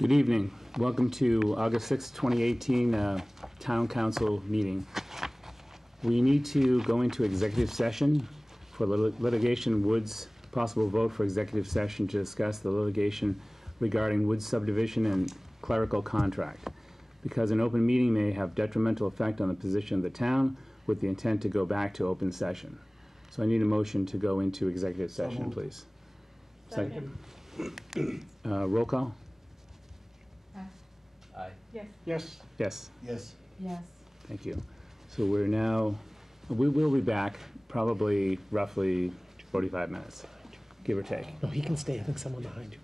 Good evening. Welcome to August 6, 2018 Town Council meeting. We need to go into executive session for litigation Woods, possible vote for executive session to discuss the litigation regarding Woods subdivision and clerical contract, because an open meeting may have detrimental effect on the position of the town with the intent to go back to open session. So I need a motion to go into executive session, please. Second. Roll call? Aye. Yes. Yes. Yes. Yes. Yes. Thank you. So we're now, we will be back probably roughly 45 minutes, give or take. No, he can stay. I think someone behind you.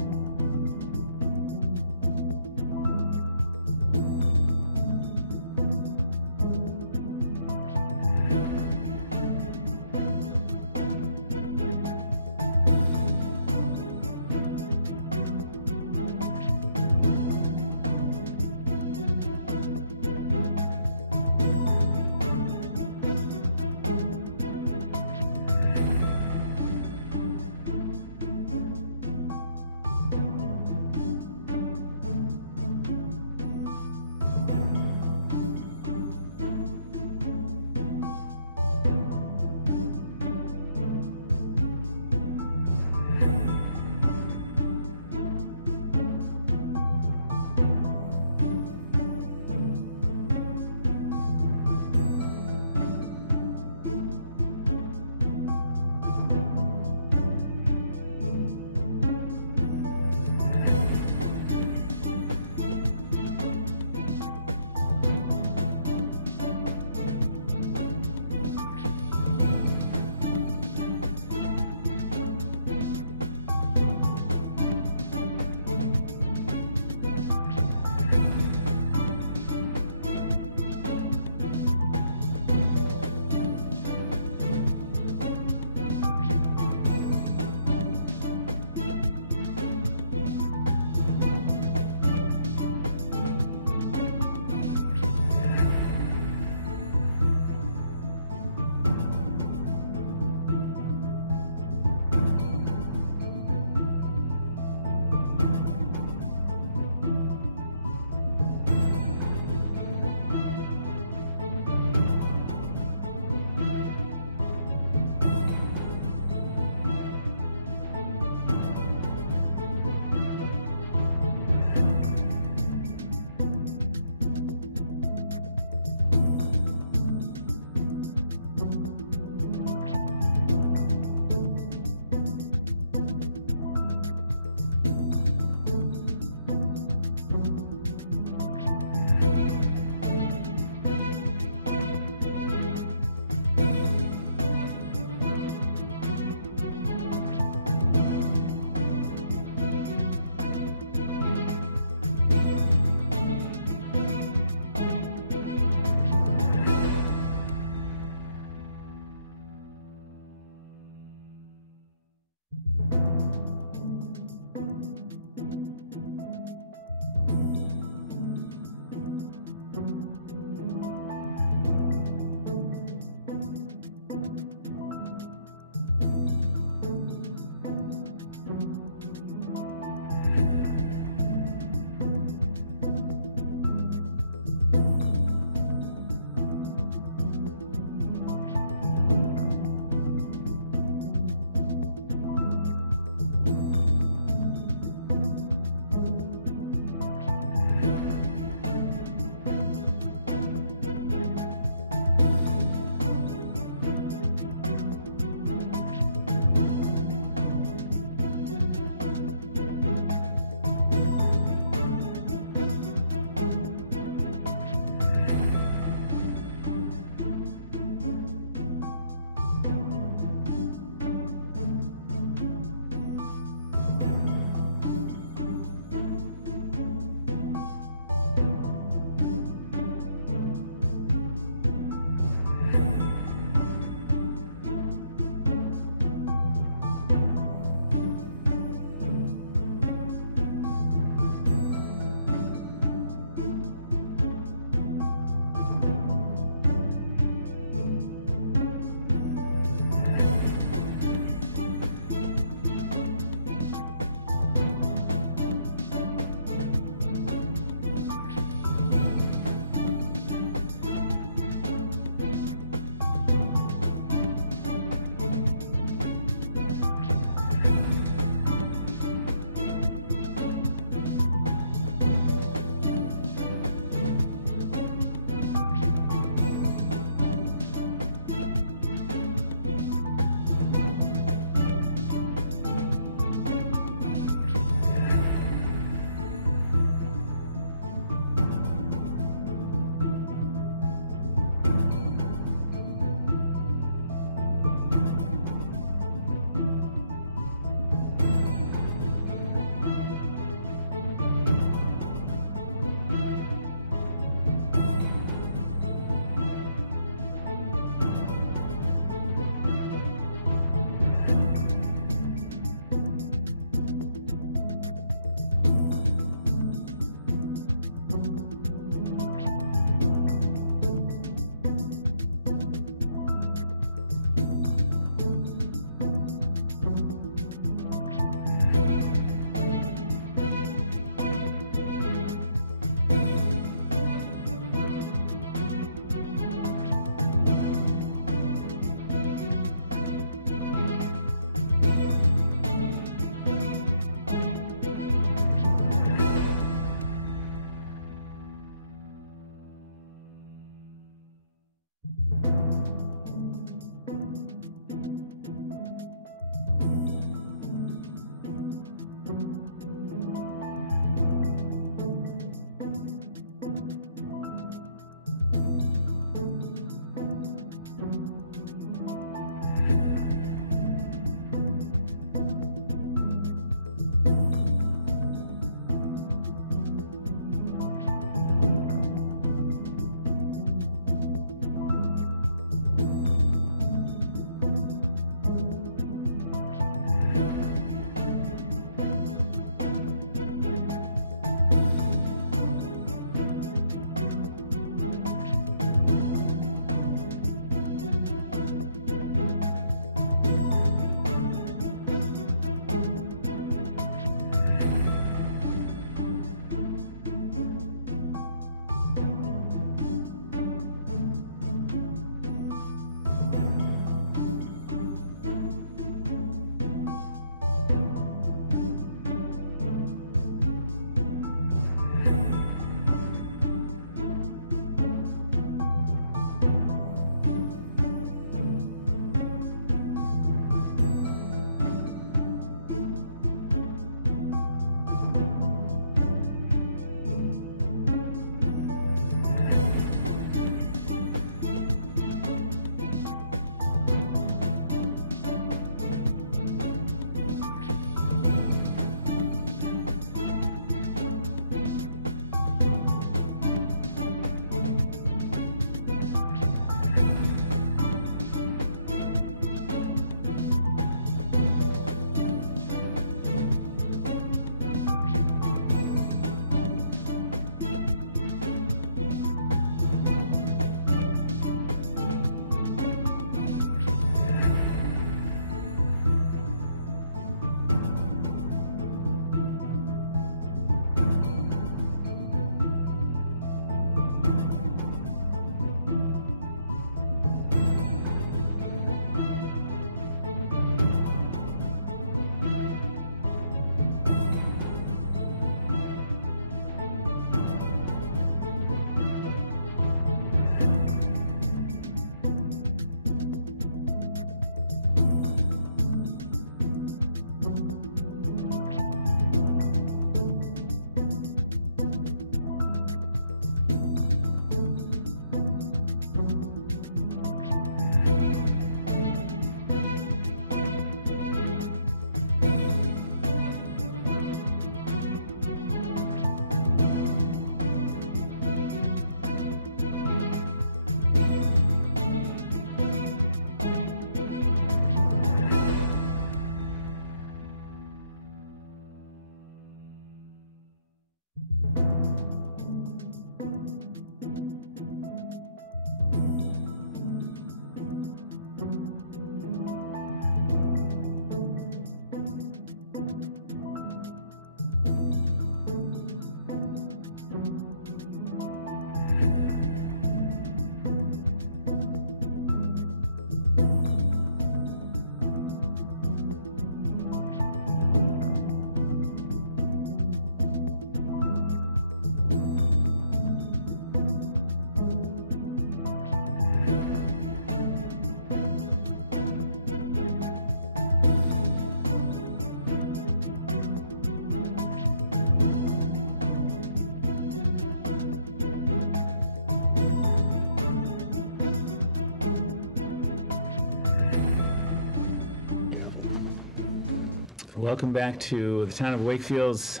Welcome back to the Town of Wakefield's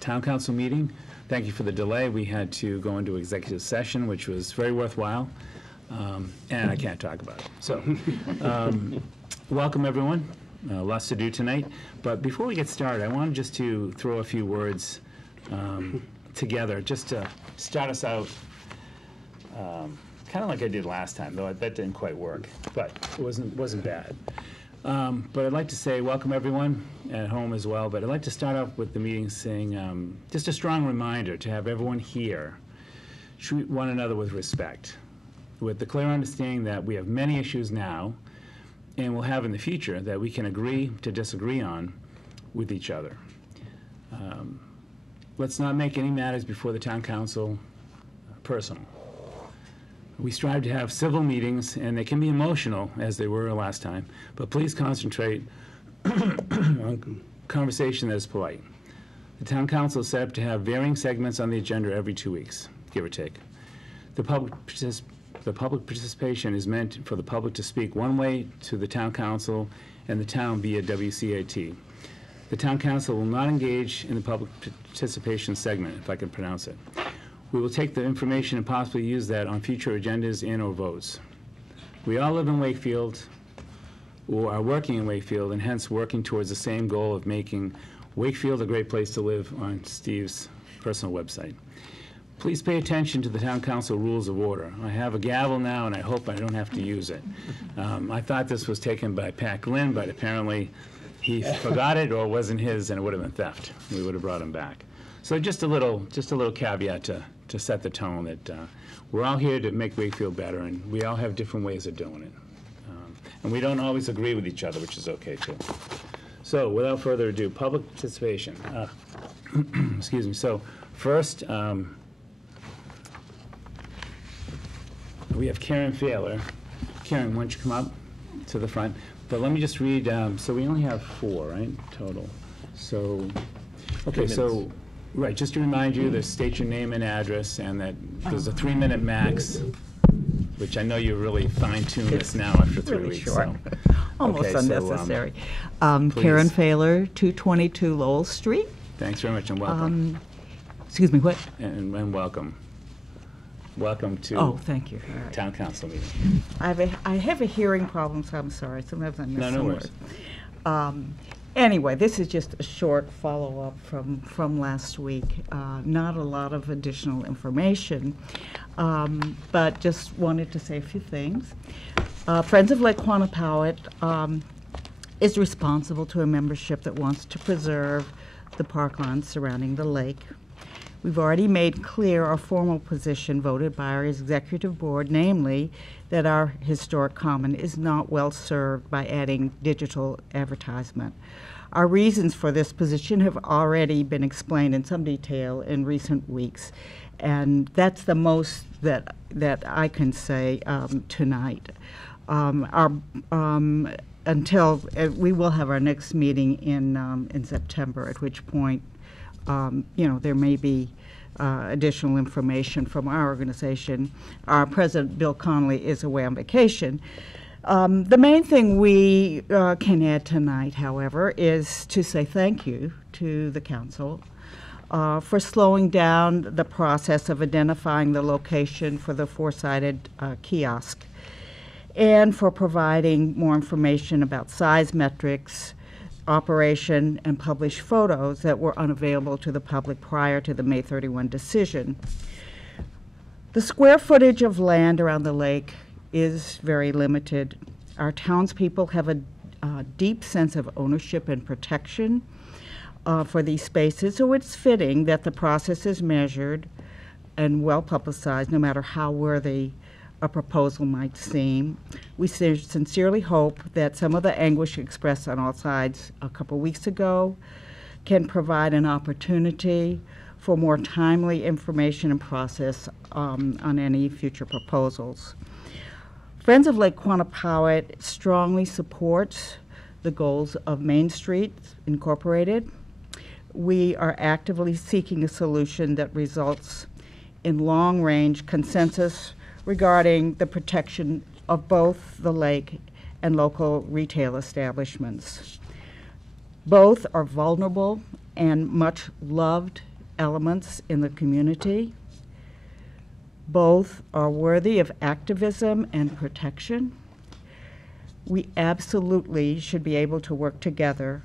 Town Council meeting. Thank you for the delay. We had to go into executive session, which was very worthwhile, and I can't talk about it. So, welcome everyone. Lots to do tonight. But before we get started, I wanted just to throw a few words together, just to start us out, kind of like I did last time, though that didn't quite work, but it wasn't bad. But I'd like to say welcome everyone at home as well, but I'd like to start off with the meeting saying just a strong reminder to have everyone here treat one another with respect, with the clear understanding that we have many issues now and will have in the future that we can agree to disagree on with each other. Let's not make any matters before the town council personal. We strive to have civil meetings, and they can be emotional, as they were last time, but please concentrate on conversation that is polite. The town council is set up to have varying segments on the agenda every 2 weeks, give or take. The public participation is meant for the public to speak one way to the town council and the town via WCAT. The town council will not engage in the public participation segment, if I can pronounce it. We will take the information and possibly use that on future agendas and/or votes. We all live in Wakefield, or are working in Wakefield, and hence working towards the same goal of making Wakefield a great place to live on Steve's personal website. Please pay attention to the Town Council Rules of Order. I have a gavel now, and I hope I don't have to use it. I thought this was taken by Pat Glynn, but apparently he forgot it, or it wasn't his, and it would have been theft. We would have brought him back. So just a little caveat to set the tone that we're all here to make Wakefield better, and we all have different ways of doing it. And we don't always agree with each other, which is okay too. So without further ado, public participation. Excuse me. So first, we have Karen Failer. Karen, why don't you come up to the front? But let me just read, so we only have 4, right, total. So, okay, so, right, just to remind you, to state your name and address, and that there's a 3-minute max, which I know you really fine-tuned this now after 3 weeks. Short. So. Almost Okay, unnecessary. Please. Karen Failer, 222 Lowell Street. Thanks very much, and welcome. Excuse me, what? And welcome. Welcome to Oh, thank you. All right. Town Council meeting. I have a hearing problem, so I'm sorry. Sometimes I miss some worries. words. Anyway, this is just a short follow-up from last week. Not a lot of additional information, but just wanted to say a few things. Friends of Lake Quannapowitt is responsible to a membership that wants to preserve the parklands surrounding the lake. We've already made clear our formal position voted by our executive board, namely that our historic common is not well served by adding digital advertisement. Our reasons for this position have already been explained in some detail in recent weeks, and that's the most that I can say tonight. Until we will have our next meeting in September, at which point there may be additional information from our organization. Our president, Bill Connolly, is away on vacation. The main thing we can add tonight, however, is to say thank you to the council for slowing down the process of identifying the location for the 4-sided kiosk, and for providing more information about size metrics, operation, and published photos that were unavailable to the public prior to the May 31 decision. The square footage of land around the lake is very limited. Our townspeople have a deep sense of ownership and protection for these spaces, so it's fitting that the process is measured and well publicized, no matter how worthy a proposal might seem. We sincerely hope that some of the anguish expressed on all sides a couple weeks ago can provide an opportunity for more timely information and process on any future proposals. Friends of Lake Quannapowitt strongly supports the goals of Main Street Incorporated. We are actively seeking a solution that results in long-range consensus regarding the protection of both the lake and local retail establishments. Both are vulnerable and much loved elements in the community. Both are worthy of activism and protection. We absolutely should be able to work together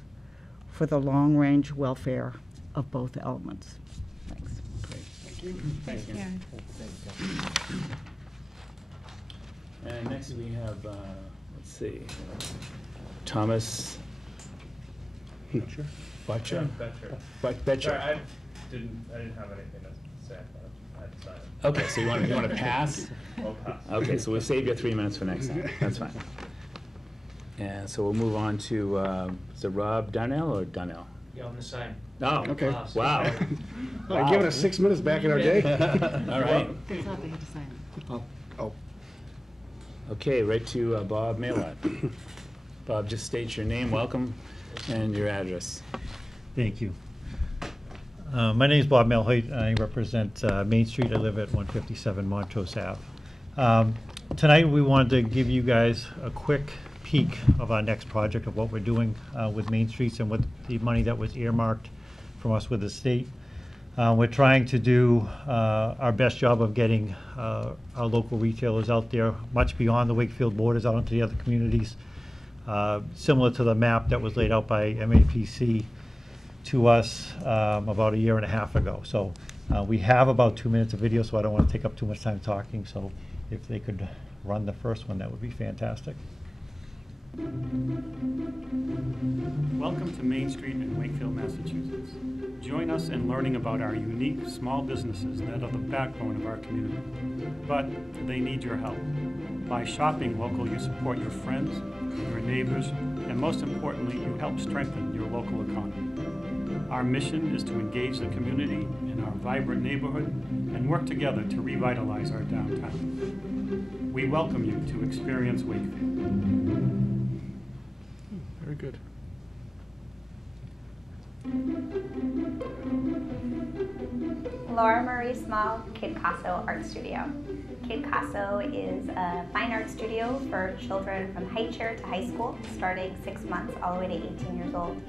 for the long-range welfare of both elements. Thanks. Thank you. And next we have, let's see, Thomas Sure. Butcher. Betcher. Sorry, I didn't have anything to say. I decided. Okay, so you want to pass? We'll pass. Okay, so we'll save you 3 minutes for next time. That's fine. And so we'll move on to, is it Rob Darnell or Darnell? Yeah, on the same. Oh, Okay. wow. Giving us 6 minutes back in our day. All right. Oh, Okay, right to Bob Maylott. Bob, just state your name, welcome, and your address. Thank you. My name is Bob Melhoit. I represent Main Street. I live at 157 Montrose Ave. Tonight, we wanted to give you guys a quick peek of our next project, of what we're doing with Main Streets and with the money that was earmarked from us with the state. We're trying to do our best job of getting our local retailers out there, much beyond the Wakefield borders, out into the other communities. Similar to the map that was laid out by MAPC to us about 1.5 years ago. So we have about 2 minutes of video, so I don't want to take up too much time talking. So if they could run the first one, that would be fantastic. Welcome to Main Street in Wakefield, Massachusetts. Join us in learning about our unique small businesses that are the backbone of our community. But they need your help. By shopping local, you support your friends, your neighbors, and most importantly, you help strengthen your local economy. Our mission is to engage the community in our vibrant neighborhood and work together to revitalize our downtown. We welcome you to experience Wakefield. very good. Laura Marie Small, Kid Casso Art Studio. Kid Casso is a fine art studio for children from high chair to high school, starting 6 months all the way to 18 years old.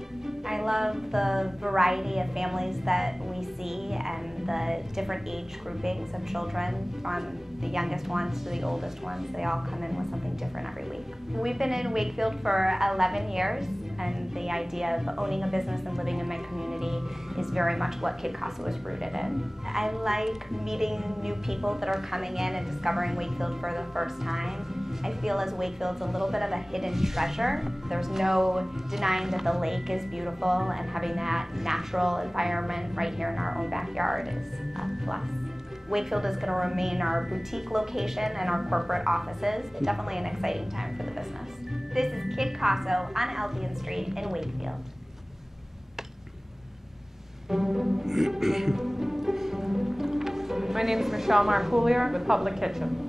I love the variety of families that we see and the different age groupings of children, from the youngest ones to the oldest ones. They all come in with something different every week. We've been in Wakefield for 11 years, and the idea of owning a business and living in my community is very much what Kid Casso is rooted in. I like meeting new people that are coming in and discovering Wakefield for the first time. I feel as Wakefield's a little bit of a hidden treasure. There's no denying that the lake is beautiful, and having that natural environment right here in our own backyard is a plus. Wakefield is going to remain our boutique location and our corporate offices. Definitely an exciting time for the business. This is Kid Casso on Albion Street in Wakefield. My name is Michelle Marcoulier with Public Kitchen.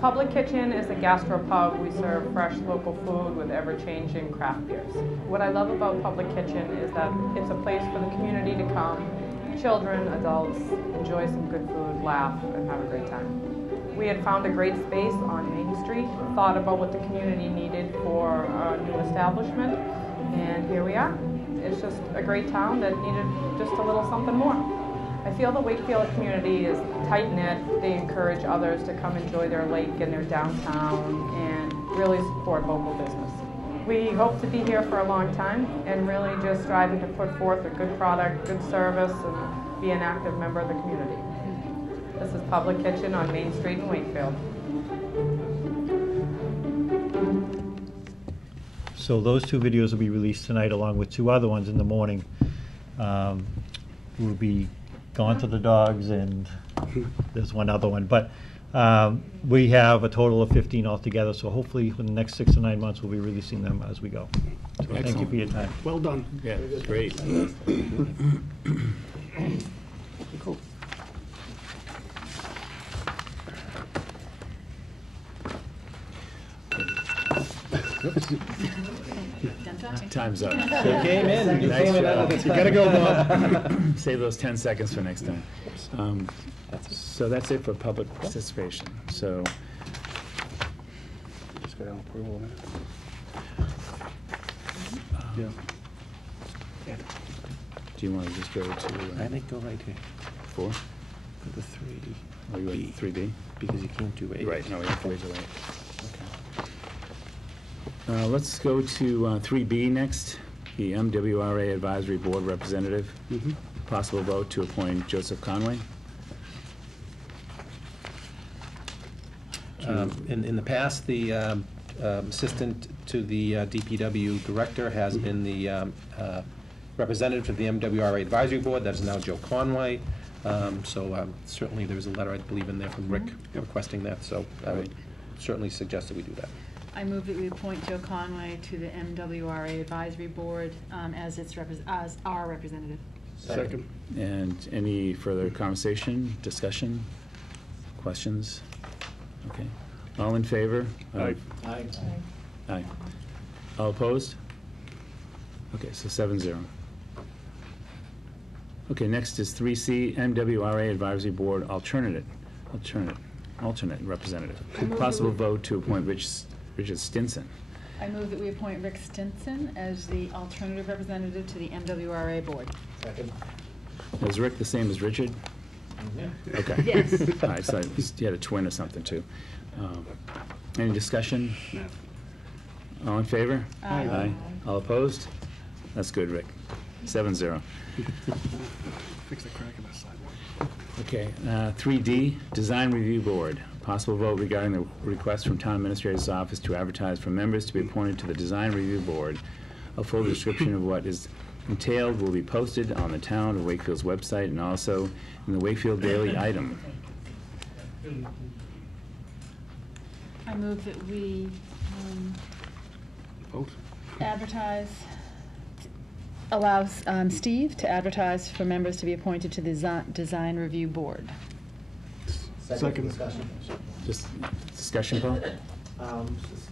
Public Kitchen is a gastropub. We serve fresh local food with ever-changing craft beers. What I love about Public Kitchen is that it's a place for the community to come. Children, adults, enjoy some good food, laugh, and have a great time. We had found a great space on Main Street, thought about what the community needed for a new establishment, and here we are. It's just a great town that needed just a little something more. I feel the Wakefield community is tight-knit. They encourage others to come enjoy their lake and their downtown and really support local business. We hope to be here for a long time and really just striving to put forth a good product, good service, and be an active member of the community. This is Public Kitchen on Main Street in Wakefield. So those 2 videos will be released tonight, along with 2 other ones in the morning. We'll be Gone to the Dogs, and there's one other one. But we have a total of 15 altogether, so hopefully in the next 6 to 9 months, we'll be releasing them as we go. So thank you for your time. Well done. Yeah, it's great. Cool. Time's up. You came in. You Nice came in. job. You gotta go, Bob. Save those 10 seconds for next time. So that's it for public participation. So Just got an approval. Yeah. Do you want to just go to I think go right here, 4? go to 3. Or you B. went 3B? Because you can't do 8. Right, no, we have to wait till 8. Okay. Let's go to 3B next, the MWRA Advisory Board Representative. Possible vote to appoint Joseph Conway. In the past, the assistant to the DPW director has been the representative to the MWRA Advisory Board. That's now Joe Conway. So certainly there was a letter, I believe, in there from Rick requesting that, so I would certainly suggest that we do that. I move that we appoint Joe Conway to the MWRA Advisory Board as as our representative. Second. And any further conversation, discussion, questions? Okay. All in favor? Aye. Aye. Aye. All opposed? Okay, so 7-0. Okay, next is 3C, MWRA Advisory Board alternate representative. Possible vote to appoint Richard Stinson. I move that we appoint Rick Stinson as the alternative representative to the MWRA Board. Second. Is Rick the same as Richard? Okay. Yes. All right, so he had a twin or something, too. Any discussion? No. All in favor? Aye. Aye. All opposed? That's good, Rick. 7-0. Fix the crack in the sidewalk. Okay, 3D, Design Review Board. Possible vote regarding the request from Town Administrator's Office to advertise for members to be appointed to the Design Review Board. A full description of what is entailed will be posted on the Town of Wakefield's website and also in the Wakefield Daily Item. I move that we Vote. allow Steve to advertise for members to be appointed to the Design Review Board. Second. Discussion. Just discussion, Paul?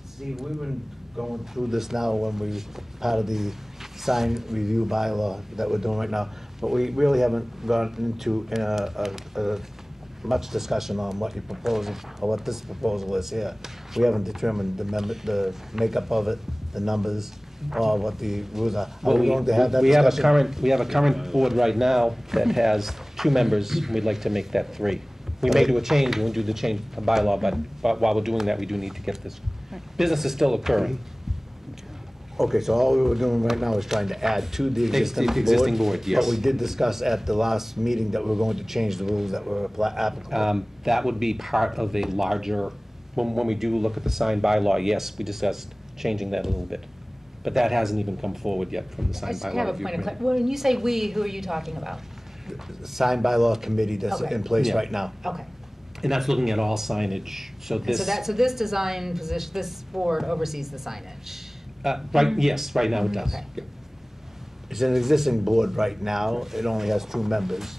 Steve, we've been going through this now when we, part of the sign review bylaw that we're doing right now, but we really haven't gone into much discussion on what you're proposing, or what this proposal is here. We haven't determined the makeup of it, the numbers, or what the rules are. Are we going to have that We have a discussion? we have a current board right now that has 2 members, and we'd like to make that 3. We may do a change, we'll do the change of bylaw, but while we're doing that, we do need to get this. Business is still occurring. Okay, so all we were doing right now is trying to add to the existing board? Yes. But we did discuss at the last meeting that we were going to change the rules that were applicable. That would be part of a larger, when we do look at the sign bylaw, yes, we discussed changing that a little bit. But that hasn't even come forward yet from the I sign just bylaw have a review point of, committee. when you say "we," who are you talking about? Sign bylaw committee that's Okay. in place Yeah. right now. Okay. And that's looking at all signage, so And this. so this design position, this board oversees the signage. Right, yes, right now it does. Okay. Yeah. It's an existing board right now. It only has 2 members.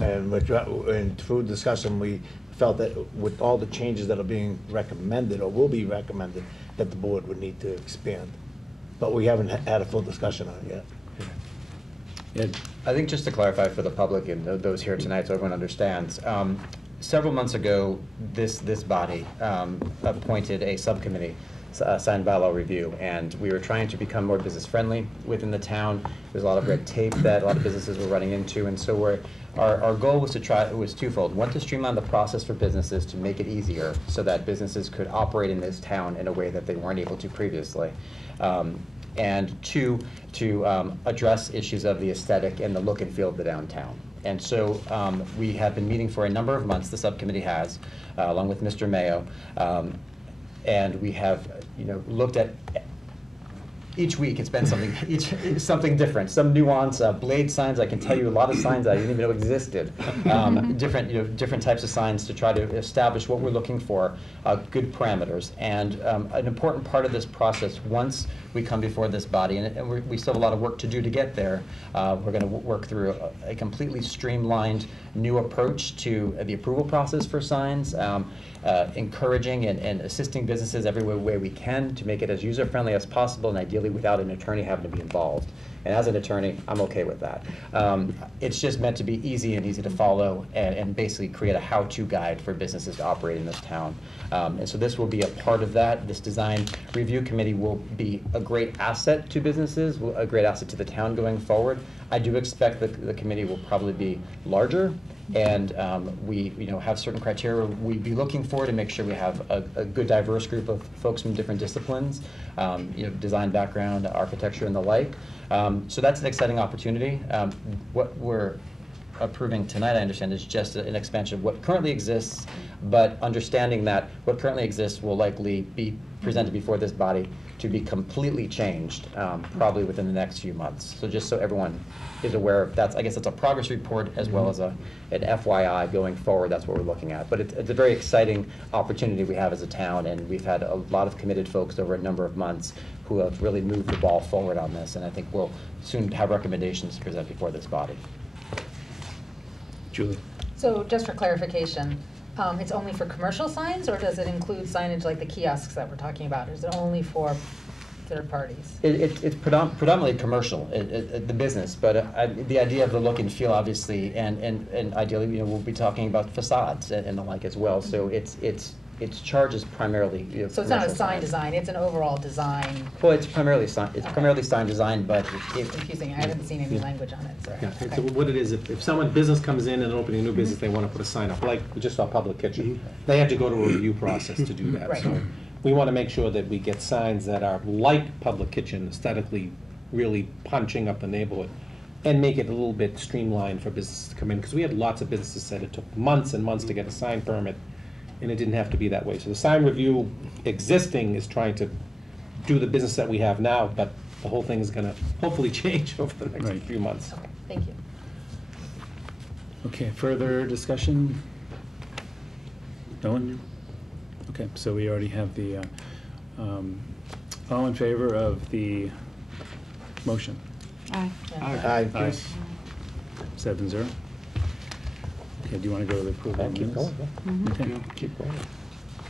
And through discussion, we felt that with all the changes that are being recommended, or will be recommended, that the board would need to expand. But we haven't had a full discussion on it yet. Ed? I think just to clarify for the public and those here tonight so everyone understands, several months ago, this body appointed a subcommittee, sign bylaw review, and we were trying to become more business friendly within the town. There's a lot of red tape that a lot of businesses were running into, and so our goal was twofold. One, to streamline the process for businesses to make it easier so that businesses could operate in this town in a way that they weren't able to previously. And 2, to address issues of the aesthetic and the look and feel of the downtown. And so we have been meeting for a number of months, the subcommittee has, along with Mr. Mayo, and we have, looked at each week. It's been something different, some nuance. Blade signs, I can tell you a lot of signs I didn't even know existed. Different types of signs to try to establish what we're looking for, good parameters. And an important part of this process, once we come before this body, and we still have a lot of work to do to get there, we're going to work through a completely streamlined new approach to the approval process for signs, encouraging and assisting businesses every way we can to make it as user-friendly as possible, and ideally without an attorney having to be involved. And as an attorney, I'm okay with that. It's just meant to be easy and easy to follow, and basically create a how-to guide for businesses to operate in this town. And so this will be a part of that. This design review committee will be a great asset to businesses, a great asset to the town going forward. I do expect that the committee will probably be larger, and we have certain criteria we'd be looking for to make sure we have a good diverse group of folks from different disciplines, design background, architecture, and the like. So that's an exciting opportunity. What we're approving tonight, I understand, is just an expansion of what currently exists, but understanding that what currently exists will likely be presented before this body to be completely changed, probably within the next few months. So just so everyone is aware of, I guess it's a progress report as well as an FYI going forward. That's what we're looking at. But it's a very exciting opportunity we have as a town, and we've had a lot of committed folks over a number of months who have really moved the ball forward on this, and I think we'll soon have recommendations to present before this body. Julie? So just for clarification, it's only for commercial signs, or does it include signage like the kiosks that we're talking about? Or is it only for third parties? It's predominantly commercial, the business, but the idea of the look and feel, obviously, and ideally, we'll be talking about facades and the like as well. So its charge is primarily So it's not a sign design; it's an overall design. Well, it's primarily sign. It's primarily sign design, but It's confusing. I haven't seen any language on it. So. Yeah, okay. so what it is, if someone, business comes in and opening a new business, they want to put a sign up, like we just saw Public Kitchen, they have to go to a review process to do that. Right. So we want to make sure that we get signs that are like Public Kitchen, aesthetically really punching up the neighborhood, and make it a little bit streamlined for businesses to come in, because we had lots of businesses said it took months and months to get a sign permit, and it didn't have to be that way. So the sign review existing is trying to do the business that we have now, but the whole thing is going to hopefully change over the next Right. few months. Okay, thank you. Okay, further discussion? No one? Okay, so we already have the, all in favor of the motion? Aye. Aye. Aye. 7-0. Okay, do you want to go to the approval of Keep minutes? going, yeah. Okay. Keep going.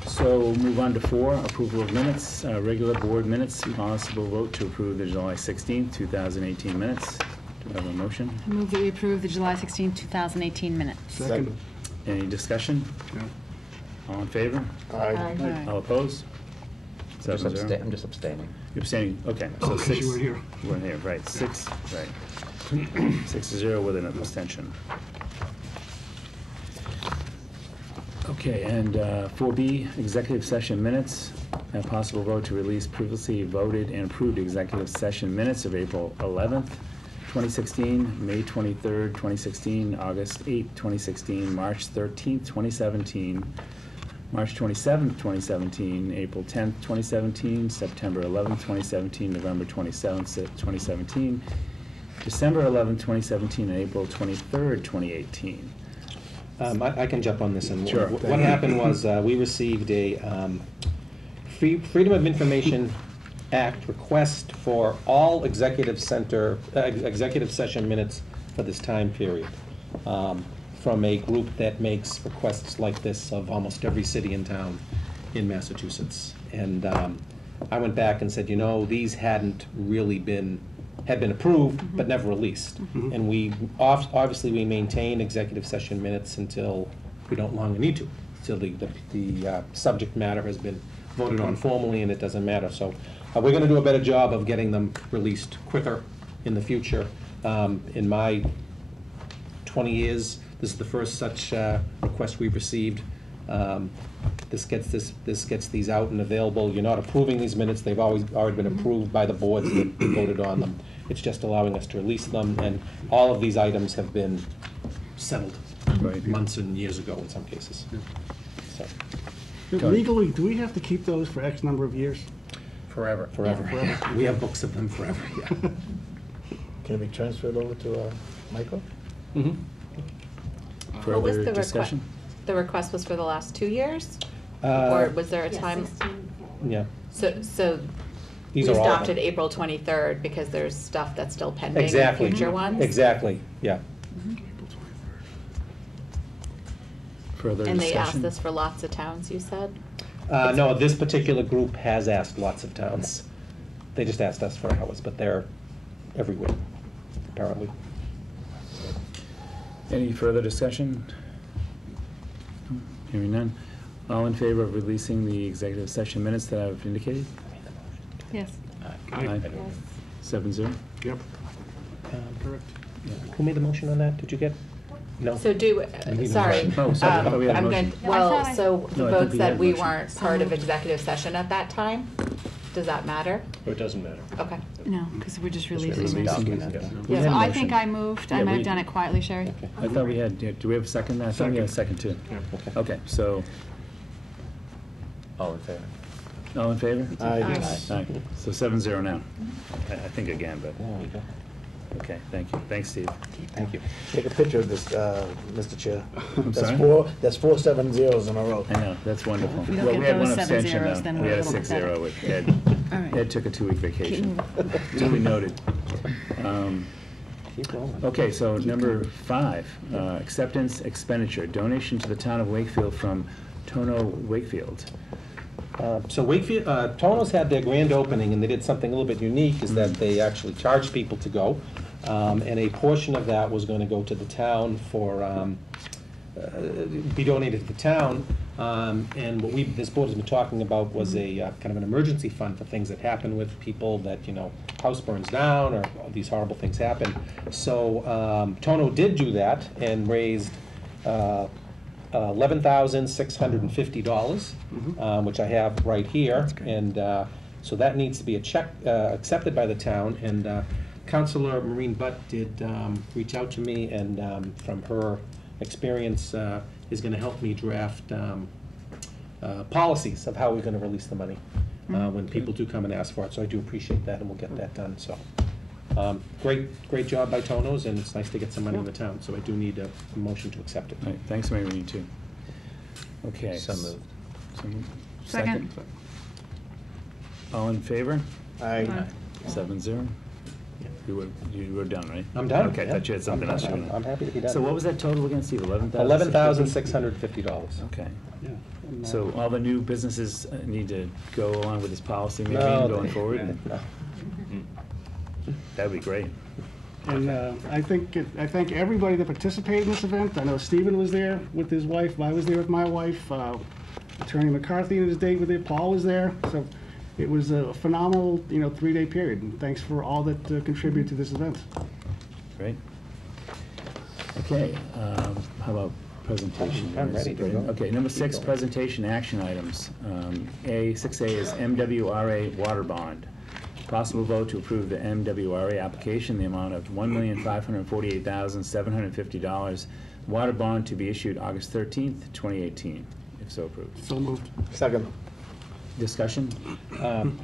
So we'll move on to 4, approval of minutes, regular board minutes, possible vote to approve the July 16th, 2018 minutes. Do I have a motion? I move that we approve the July 16, 2018 minutes. Second. Any discussion? No. All in favor? Aye. Aye. All opposed? I'm 7-0. I'm just abstaining. You're abstaining, okay. So Oh, 'cause 6. you weren't here. You weren't here, right, 6, right. 6-0 with an abstention. Okay, and 4B, executive session minutes. A possible vote to release previously voted and approved executive session minutes of April 11th, 2016, May 23rd, 2016, August 8th, 2016, March 13th, 2017, March 27th, 2017, April 10th, 2017, September 11th, 2017, November 27th, 2017, December 11th, 2017, and April 23rd, 2018. I can jump on this. And Sure. what happened was we received a Freedom of Information Act request for all executive session minutes for this time period from a group that makes requests like this of almost every city and town in Massachusetts. And I went back and said, these hadn't really had been approved, but never released. And we, obviously, we maintain executive session minutes until we don't longer need to, until the subject matter has been voted on formally and it doesn't matter. So we're gonna do a better job of getting them released quicker in the future. In my 20 years, this is the first such request we've received. This gets these out and available. You're not approving these minutes. They've already been approved by the boards that voted on them. It's just allowing us to release them, and all of these items have been settled Right. months and years ago in some cases. So, Legally, do we have to keep those for X number of years? forever. We have books of them forever, yeah. Can it be transferred over to Michael? What was Further the discussion? The request was for the last 2 years? Uh, Or was there a time? Yeah. So we These are all of stopped them. at April 23rd because there's stuff that's still pending in Exactly. future ones? Exactly, yeah. Further And they discussion? asked this for lots of towns, you said? No, this particular group has asked lots of towns. They just asked us for ours, but they're everywhere, apparently. Any further discussion? Hearing none. All in favor of releasing the executive session minutes that I've indicated? Yes. Aye. 7-0. Yep. Correct. Who made the motion on that? Did you get? No. So sorry. Oh, sorry, I thought we had a I'm motion. going, well, so the No, I think votes we that had a we motion. weren't part of executive session at that time, does that matter? It doesn't matter. Okay. No, because we're just Releasing releasing it. it. We had So a I motion. think I moved. I Yeah, might we- have done it quietly, Sherry. I thought we had, do we have a second? I thought we had a second too. Okay, so, All in favor? all in favor? Aye. Aye. So 7-0 now. I think again, but, There we go. okay, thank you. Thanks, Steve. Thank you. Take a picture of this, Mr. Chair. I'm That's sorry? that's 4 7-0s in a row. I know, that's wonderful. We don't Well, get we had one those 7 abstention, zeros, though. then We we're had a a little bit 6-0 with Ed. All right. Ed took a 2-week vacation. Duly noted. Keep rolling. Okay, so number 5, acceptance expenditure, donation to the town of Wakefield from Tono Wakefield. So Wakefield, Tono's had their grand opening, and they did something a little bit unique, is that they actually charged people to go. And a portion of that was going to go to the town for, be donated to the town. And what this board has been talking about was a kind of an emergency fund for things that happen with people that, house burns down or these horrible things happen. So Tono did do that and raised $11,650, which I have right here. And so that needs to be a check accepted by the town. And Councilor Maureen Butt did reach out to me, and from her experience is going to help me draft policies of how we're going to release the money when people do come and ask for it. So I do appreciate that, and we'll get that done. So great job by Tonos, and it's nice to get some money in the town. So I do need a motion to accept it. All right, thanks, Maureen, too. Okay. So moved. So moved. Second. All in favor? Aye. 7-0? You were done, right? I'm done. Okay, I yeah. thought you had something else you I'm wanted. I'm happy to be done. So what was that total again, Steve? $11,650. Okay. Yeah. So all the new businesses need to go along with this policy maybe No, going they- forward? no. That'd be great. And I thank everybody that participated in this event. I know Stephen was there with his wife. I was there with my wife. Attorney McCarthy and his date with it. Paul was there. So it was a phenomenal, 3-day period. And thanks for all that contributed to this event. Great. Okay, how about presentation? I'm ready to go. Okay, number 6, going. presentation action items. 6A is MWRA water bond. Possible vote to approve the MWRA application, the amount of $1,548,750. Water bond to be issued August 13th, 2018, if so approved. So moved. Second. Discussion?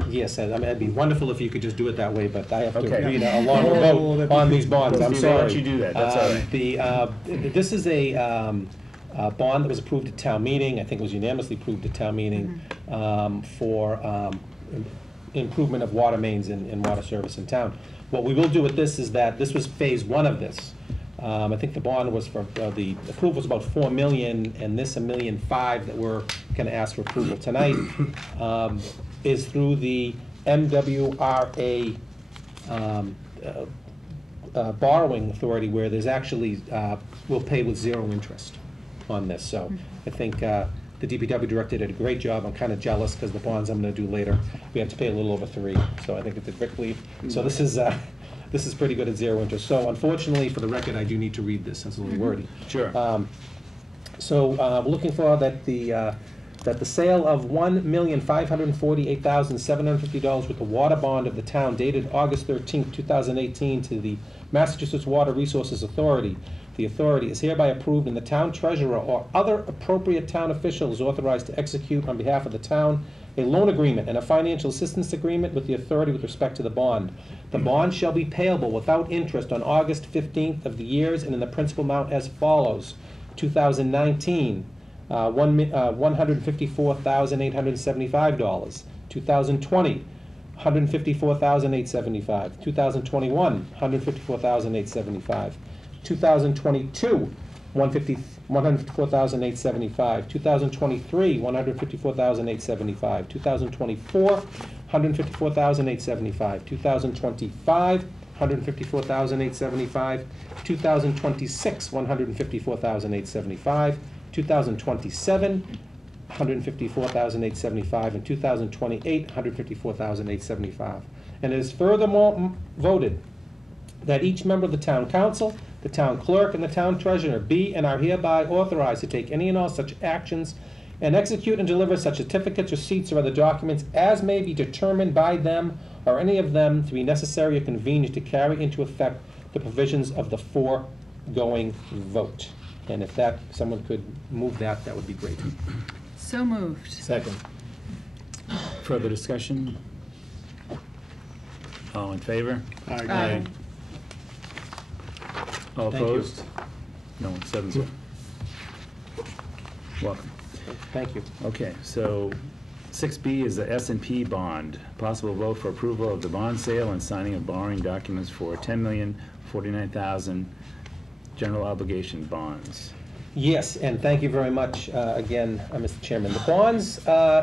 Yes, I mean, it'd be wonderful if you could just do it that way, but I have to Okay. read a long vote on these bonds, I'm Steve, sorry. I'll let you do that. That's all right. This is a bond that was approved at town meeting, I think it was unanimously approved at town meeting, for improvement of water mains and water service in town. What we will do with this is that this was phase 1 of this. I think the bond was for, the approval was about $4 million, and this $1.5 million that we're gonna ask for approval tonight, is through the MWRA, borrowing authority, where there's actually, we'll pay with 0 interest on this. So I think, the DPW director did a great job. I'm kind of jealous, because the bonds I'm gonna do later, we have to pay a little over 3, so I think it did quickly. So this is pretty good at 0 interest. So unfortunately, for the record, I do need to read this, it's a little wordy. Sure. So we're looking for that the sale of $1,548,750 with the water bond of the town dated August 13th, 2018 to the Massachusetts Water Resources Authority. The authority is hereby approved, and the town treasurer or other appropriate town official is authorized to execute on behalf of the town a loan agreement and a financial assistance agreement with the authority with respect to the bond. The bond shall be payable without interest on August 15th of the years and in the principal amount as follows. 2019, $154,875. 2020, $154,875. 2021, $154,875. 2022, $154,875. 2023, $154,875. 2024, $154,875. 2025, $154,875. 2026, $154,875. 2027, $154,875. And 2028, $154,875. And it is furthermore voted that each member of the town council, the town clerk, and the town treasurer be and are hereby authorized to take any and all such actions and execute and deliver such certificates, receipts, or other documents as may be determined by them or any of them to be necessary or convenient to carry into effect the provisions of the foregoing vote. And if that, someone could move that, that would be great. So moved. Second. Further discussion? All in favor? Aye. All Thank you. opposed? No, 7-0. Welcome. Thank you. Okay, so 6B is the S&P bond. Possible vote for approval of the bond sale and signing of borrowing documents for $10,049,000 general obligation bonds. Yes, and thank you very much, again, Mr. Chairman. The bonds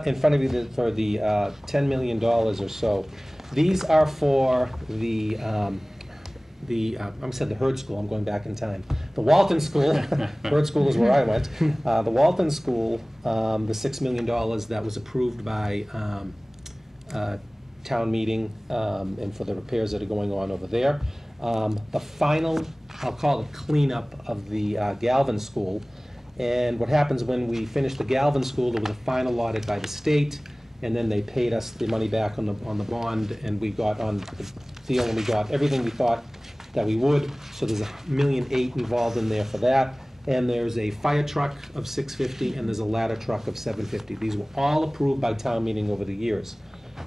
in front of you for the $10 million or so, these are for the I said the Hurd School, I'm going back in time. The Walton School, Hurd School is where I went. The Walton School, the $6 million that was approved by town meeting, and for the repairs that are going on over there. The final, I'll call it cleanup of the Galvin School. And what happens when we finish the Galvin School, there was a fine allotted by the state, and then they paid us the money back on the bond, and we got on the deal, and we got everything we thought that we would. So there's $1.8 million involved in there for that. And there's a fire truck of $650, and there's a ladder truck of $750. These were all approved by town meeting over the years.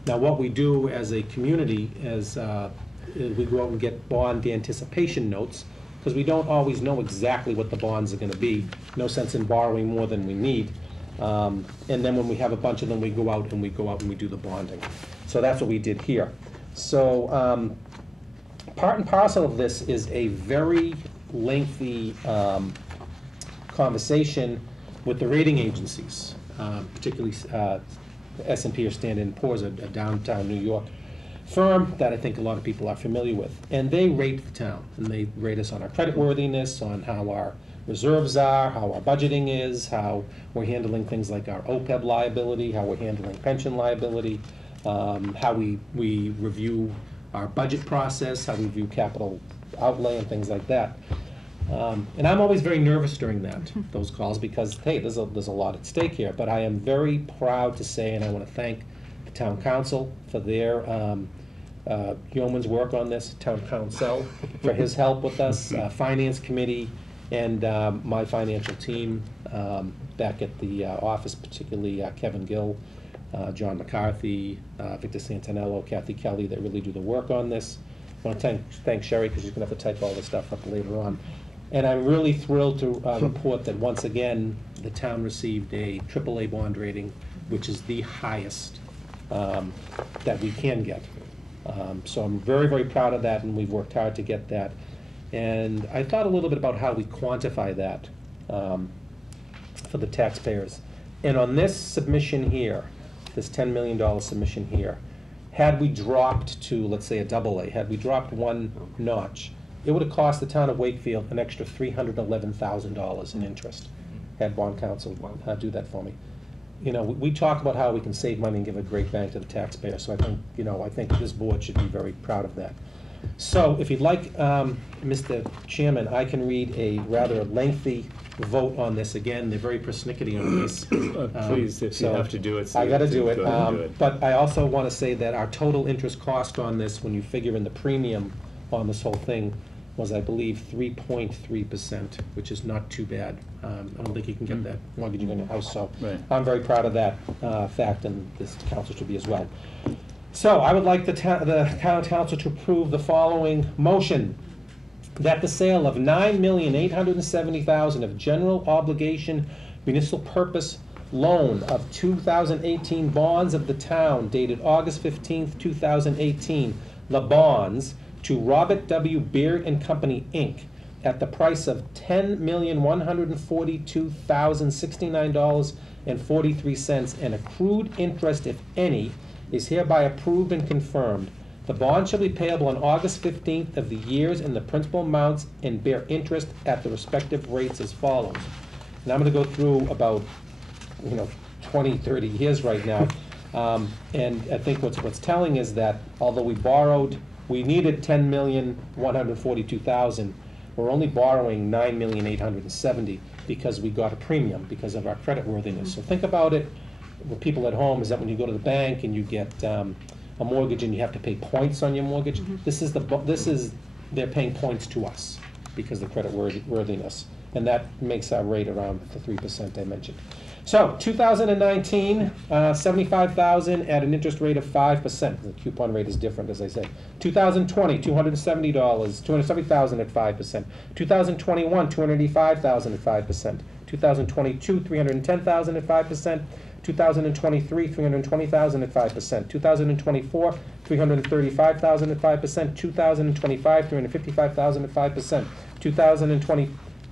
Now, what we do as a community is we go out and get bond anticipation notes, because we don't always know exactly what the bonds are gonna be. No sense in borrowing more than we need. And then when we have a bunch of them, we go out and we do the bonding. So that's what we did here. So part and parcel of this is a very lengthy conversation with the rating agencies, particularly S&P or Standard & Poor's, a downtown New York firm that I think a lot of people are familiar with. And they rate the town, and they rate us on our creditworthiness, on how our reserves are, how our budgeting is, how we're handling things like our OPEB liability, how we're handling pension liability, how we review our budget process, how we review capital outlay and things like that. And I'm always very nervous during those calls, because, hey, there's a lot at stake here. But I am very proud to say, and I want to thank the town council for their yeoman's work on this, town council for his help with us, finance committee, and my financial team back at the office, particularly Kevin Gill, John McCarthy, Victor Santinello, Kathy Kelly, that really do the work on this. I want to thank Sherry, because she's going to have to type all this stuff up later on. And I'm really thrilled to report that once again, the town received a AAA bond rating, which is the highest that we can get. So I'm very, very proud of that, and we've worked hard to get that. And I thought a little bit about how we quantify that for the taxpayers. And on this submission here, this $10 million submission here, had we dropped to, let's say, a AA, had we dropped one notch, it would have cost the town of Wakefield an extra $311,000 in interest, had bond counsel do that for me. You know, we talk about how we can save money and give a great bang to the taxpayer, so I think, I think this board should be very proud of that. So, if you'd like, Mr. Chairman, I can read a rather lengthy vote on this. Again, they're very persnickety on this. Please, if you have to do it. I gotta do go ahead and do it. it. But I also want to say that our total interest cost on this, when you figure in the premium on this whole thing, was, I believe, 3.3%, which is not too bad. I don't think you can get that mortgage in your house, so Right. I'm very proud of that fact, and this council should be as well. So I would like the town council to approve the following motion: that the sale of $9,870,000 of general obligation municipal purpose loan of 2018 bonds of the town dated August 15th, 2018, the bonds, to Robert W. Beard and Company, Inc., at the price of $10,142,069.43, and accrued interest, if any, is hereby approved and confirmed. The bond shall be payable on August 15th of the years, and the principal amounts and bear interest at the respective rates as follows. And I'm going to go through about 20, 30 years right now. And I think what's telling is that although we needed 10,142,000, we're only borrowing 9,870,000 because we got a premium because of our credit worthiness. So think about it, with people at home, is that when you go to the bank and you get a mortgage and you have to pay points on your mortgage, they're paying points to us because of the credit worthiness. And that makes our rate around the 3% I mentioned. So 2019, 75,000 at an interest rate of 5%. The coupon rate is different, as I said. 2020, $270,000 at 5%. 2021, $285,000 at 5%. 2022, $310,000 at 5%. 2023, $320,000 at 5%. 2024, $335,000 at 5%. 2025, $355,000 at 5%.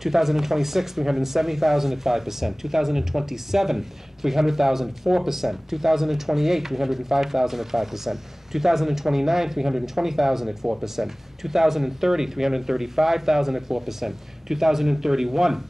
2026, $370,000 at 5%. 2027, $300,000 at 4%. 2028, $305,000 at 5%. 2029, $320,000 at 4%. 2030, $335,000 at 4%. 2031,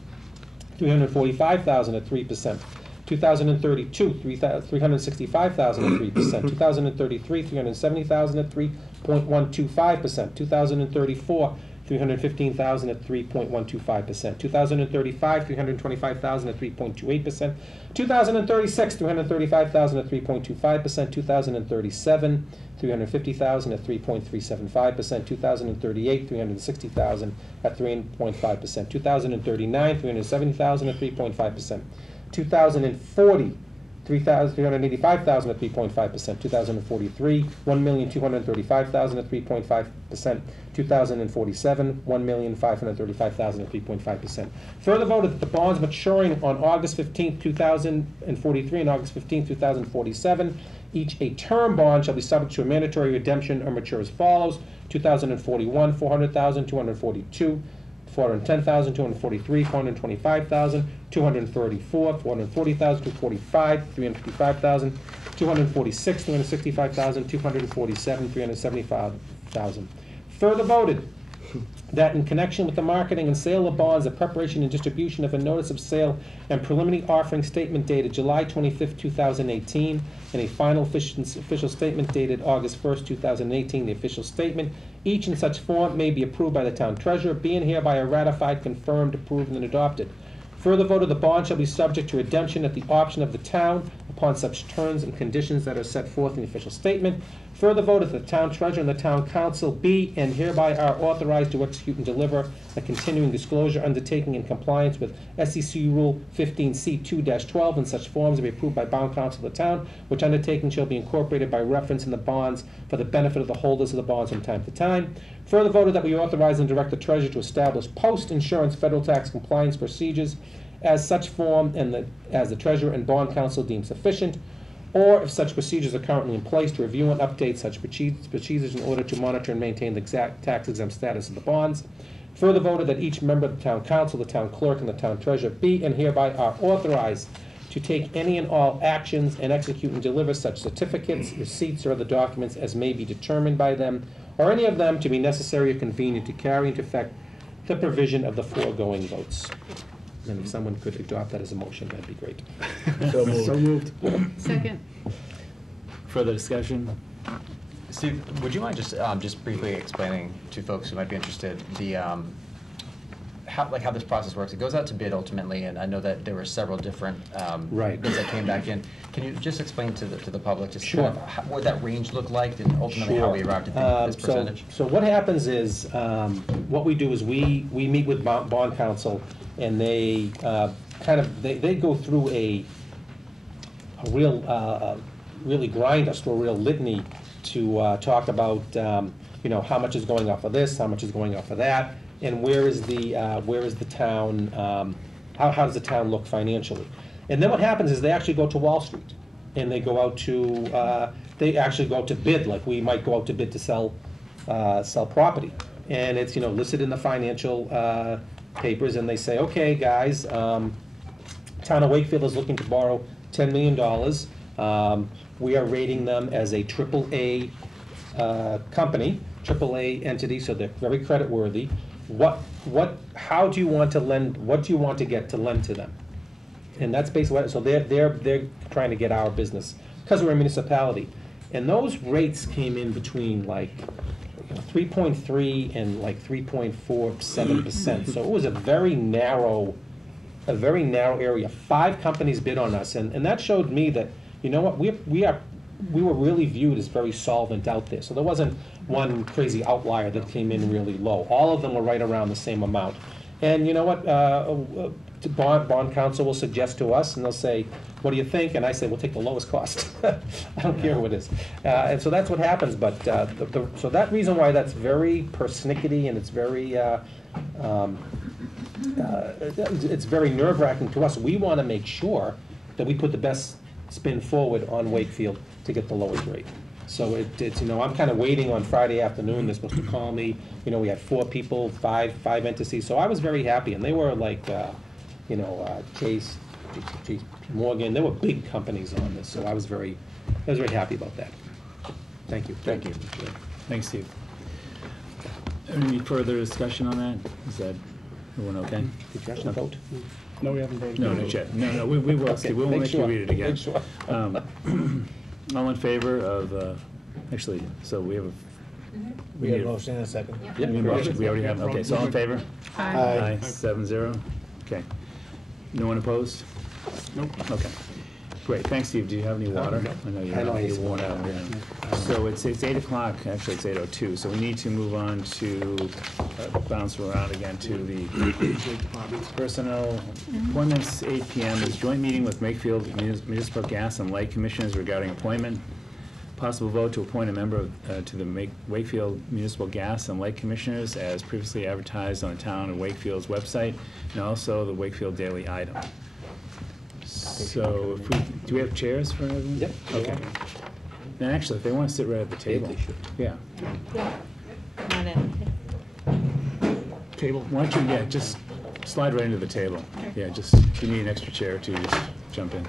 $345,000 at 3%. 2032, $365,000 at 3%. 2033, $370,000 at 3.125%. 2034, $315,000 at 3.125%. 2035, $325,000 at 3.28%. 2036, $335,000 at 3.25%. 2037, $350,000 at 3.375%. 2038, $360,000 at 3.5%. 2039, $370,000 at 3.5%. 2040, $385,000 at 3.5%. 2043, $1,235,000 at 3.5%. 2047, $1,535,000 at 3.5%. Further voted that the bonds maturing on August 15, 2043 and August 15, 2047, each a term bond shall be subject to a mandatory redemption or mature as follows: 2041, $400,000, 242, $410,000, 243, $425,000, 234, $440,000, 245, $355,000, 246, $365,000, 247, $375,000. Further voted that in connection with the marketing and sale of bonds, the preparation and distribution of a notice of sale and preliminary offering statement dated July 25, 2018, and a final official statement dated August 1, 2018, the official statement, each in such form may be approved by the town treasurer, being hereby ratified, confirmed, approved, and adopted. Further voted, the bond shall be subject to redemption at the option of the town upon such terms and conditions that are set forth in the official statement. Further voted that the town treasurer and the town council be and hereby are authorized to execute and deliver a continuing disclosure undertaking in compliance with SEC Rule 15C2-12 in such forms to be approved by bond council of the town, which undertaking shall be incorporated by reference in the bonds for the benefit of the holders of the bonds from time to time. Further voted that we authorize and direct the treasurer to establish post-insurance federal tax compliance procedures as such form and as the treasurer and bond council deem sufficient, or if such procedures are currently in place, to review and update such procedures in order to monitor and maintain the exact tax-exempt status of the bonds. Further voted that each member of the town council, the town clerk, and the town treasurer be and hereby are authorized to take any and all actions and execute and deliver such certificates, receipts, or other documents as may be determined by them, or any of them to be necessary or convenient to carry into effect the provision of the foregoing votes. And if someone could adopt that as a motion, that'd be great. So moved. So moved. Second. Further discussion? Steve, would you mind just briefly explaining to folks who might be interested how this process works? It goes out to bid ultimately, and I know that there were several different Right. bids that came back in. Can you just explain to the public just Sure. kind of what that range looked like and ultimately how we arrived at this percentage? So what happens is, what we do is we meet with bond counsel, and they they go through a real, really grind us to a real litany to talk about, how much is going off of this, how much is going off of that, and where is the town, how does the town look financially. And then what happens is they actually go to Wall Street, and they go out to, they actually go out to bid, like we might go out to bid to sell property. And it's, listed in the financial papers, and they say, okay, guys, Town of Wakefield is looking to borrow $10 million. We are rating them as a AAA company, AAA entity, so they're very creditworthy. How do you want to lend? What do you want to get to lend to them? And that's basically what. So they're trying to get our business. because we're a municipality. And those rates came in between like 3.3 and like 3.47%. So it was a very narrow area. 5 companies bid on us, and that showed me that, you know what, we were really viewed as very solvent out there. So there wasn't one crazy outlier that came in really low. All of them were right around the same amount. And you know what, bond counsel will suggest to us, and they'll say, what do you think? And I say, we'll take the lowest cost. I don't care who it is. And so that's what happens, but, so that reason why that's very persnickety, and it's very nerve-wracking to us. We want to make sure that we put the best spin forward on Wakefield to get the lowest rate. So it's, you know, I'm kind of waiting on Friday afternoon. They're supposed to call me. You know, we had 4 people, five entities. So I was very happy, and they were like, you know, Chase Morgan. There were big companies on this, so I was very happy about that. Thank you. Thank you. Thanks, Steve. Any further discussion on that? Is that, everyone okay? Did you actually vote? No, we haven't voted. No, not yet. No, we will, Okay, Steve. We won't make make you sure. read it again. Make sure. All in favor of, actually, so we have a. We have a motion and a second. We need a motion. We already have, okay, so all in favor? Aye. 7-0. Okay. No one opposed? Nope. Okay. Great, thanks, Steve. Do you have any water? I know you're worn out. Yeah. So it's 8 o'clock, actually it's 8:02, so we need to move on to, bounce around again to the personnel appointments. 8 PM is joint meeting with Wakefield Municipal Gas and Light Commissioners regarding appointment. Possible vote to appoint a member to the Wakefield Municipal Gas and Light Commissioners as previously advertised on the town of Wakefield's website, and also the Wakefield Daily Item. So, do we have chairs for everyone? Yep. Okay. And actually, if they want to sit right at the table. They should. Yeah. Come on in. Table. Why don't you, just slide right into the table. Yeah, just, if you need an extra chair too, just jump in.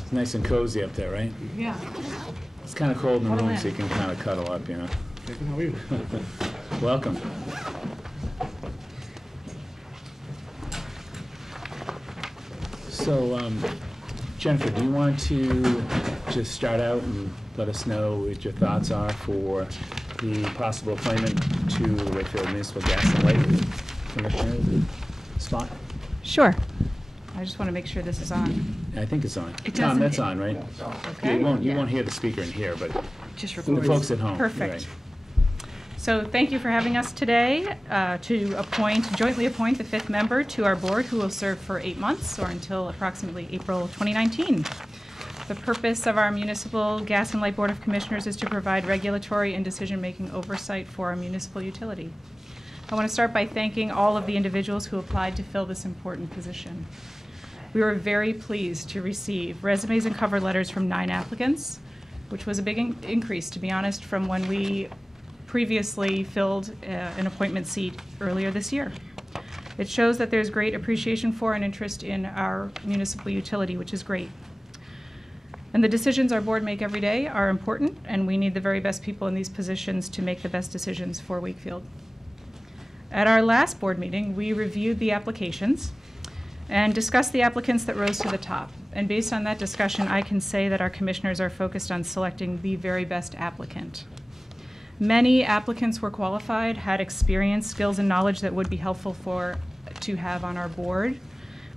It's nice and cozy up there, right? Yeah. It's kind of cold in the Cuddle room, in. so you can kind of cuddle up, you know? How are you? Welcome. So, Jennifer, do you want to just start out and let us know what your thoughts are for the possible appointment to the Wakefield Municipal Gas and Light Commissioner spot? Sure. I just want to make sure this is on. I think it's on. It Tom, doesn't- that's on, right? Okay. You won't Yeah. hear the speaker in here, but Just from the records. folks at home. Perfect. right. So thank you for having us today to jointly appoint the 5th member to our board who will serve for 8 months or until approximately April 2019. The purpose of our Municipal Gas and Light Board of Commissioners is to provide regulatory and decision-making oversight for our municipal utility. I want to start by thanking all of the individuals who applied to fill this important position. We were very pleased to receive resumes and cover letters from 9 applicants, which was a big increase, to be honest, from when we previously filled an appointment seat earlier this year. It shows that there's great appreciation for and interest in our municipal utility, which is great. And the decisions our board make every day are important, and we need the very best people in these positions to make the best decisions for Wakefield. At our last board meeting, we reviewed the applications and discussed the applicants that rose to the top. And based on that discussion, I can say that our commissioners are focused on selecting the very best applicant. Many applicants were qualified, had experience, skills, and knowledge that would be helpful to have on our board.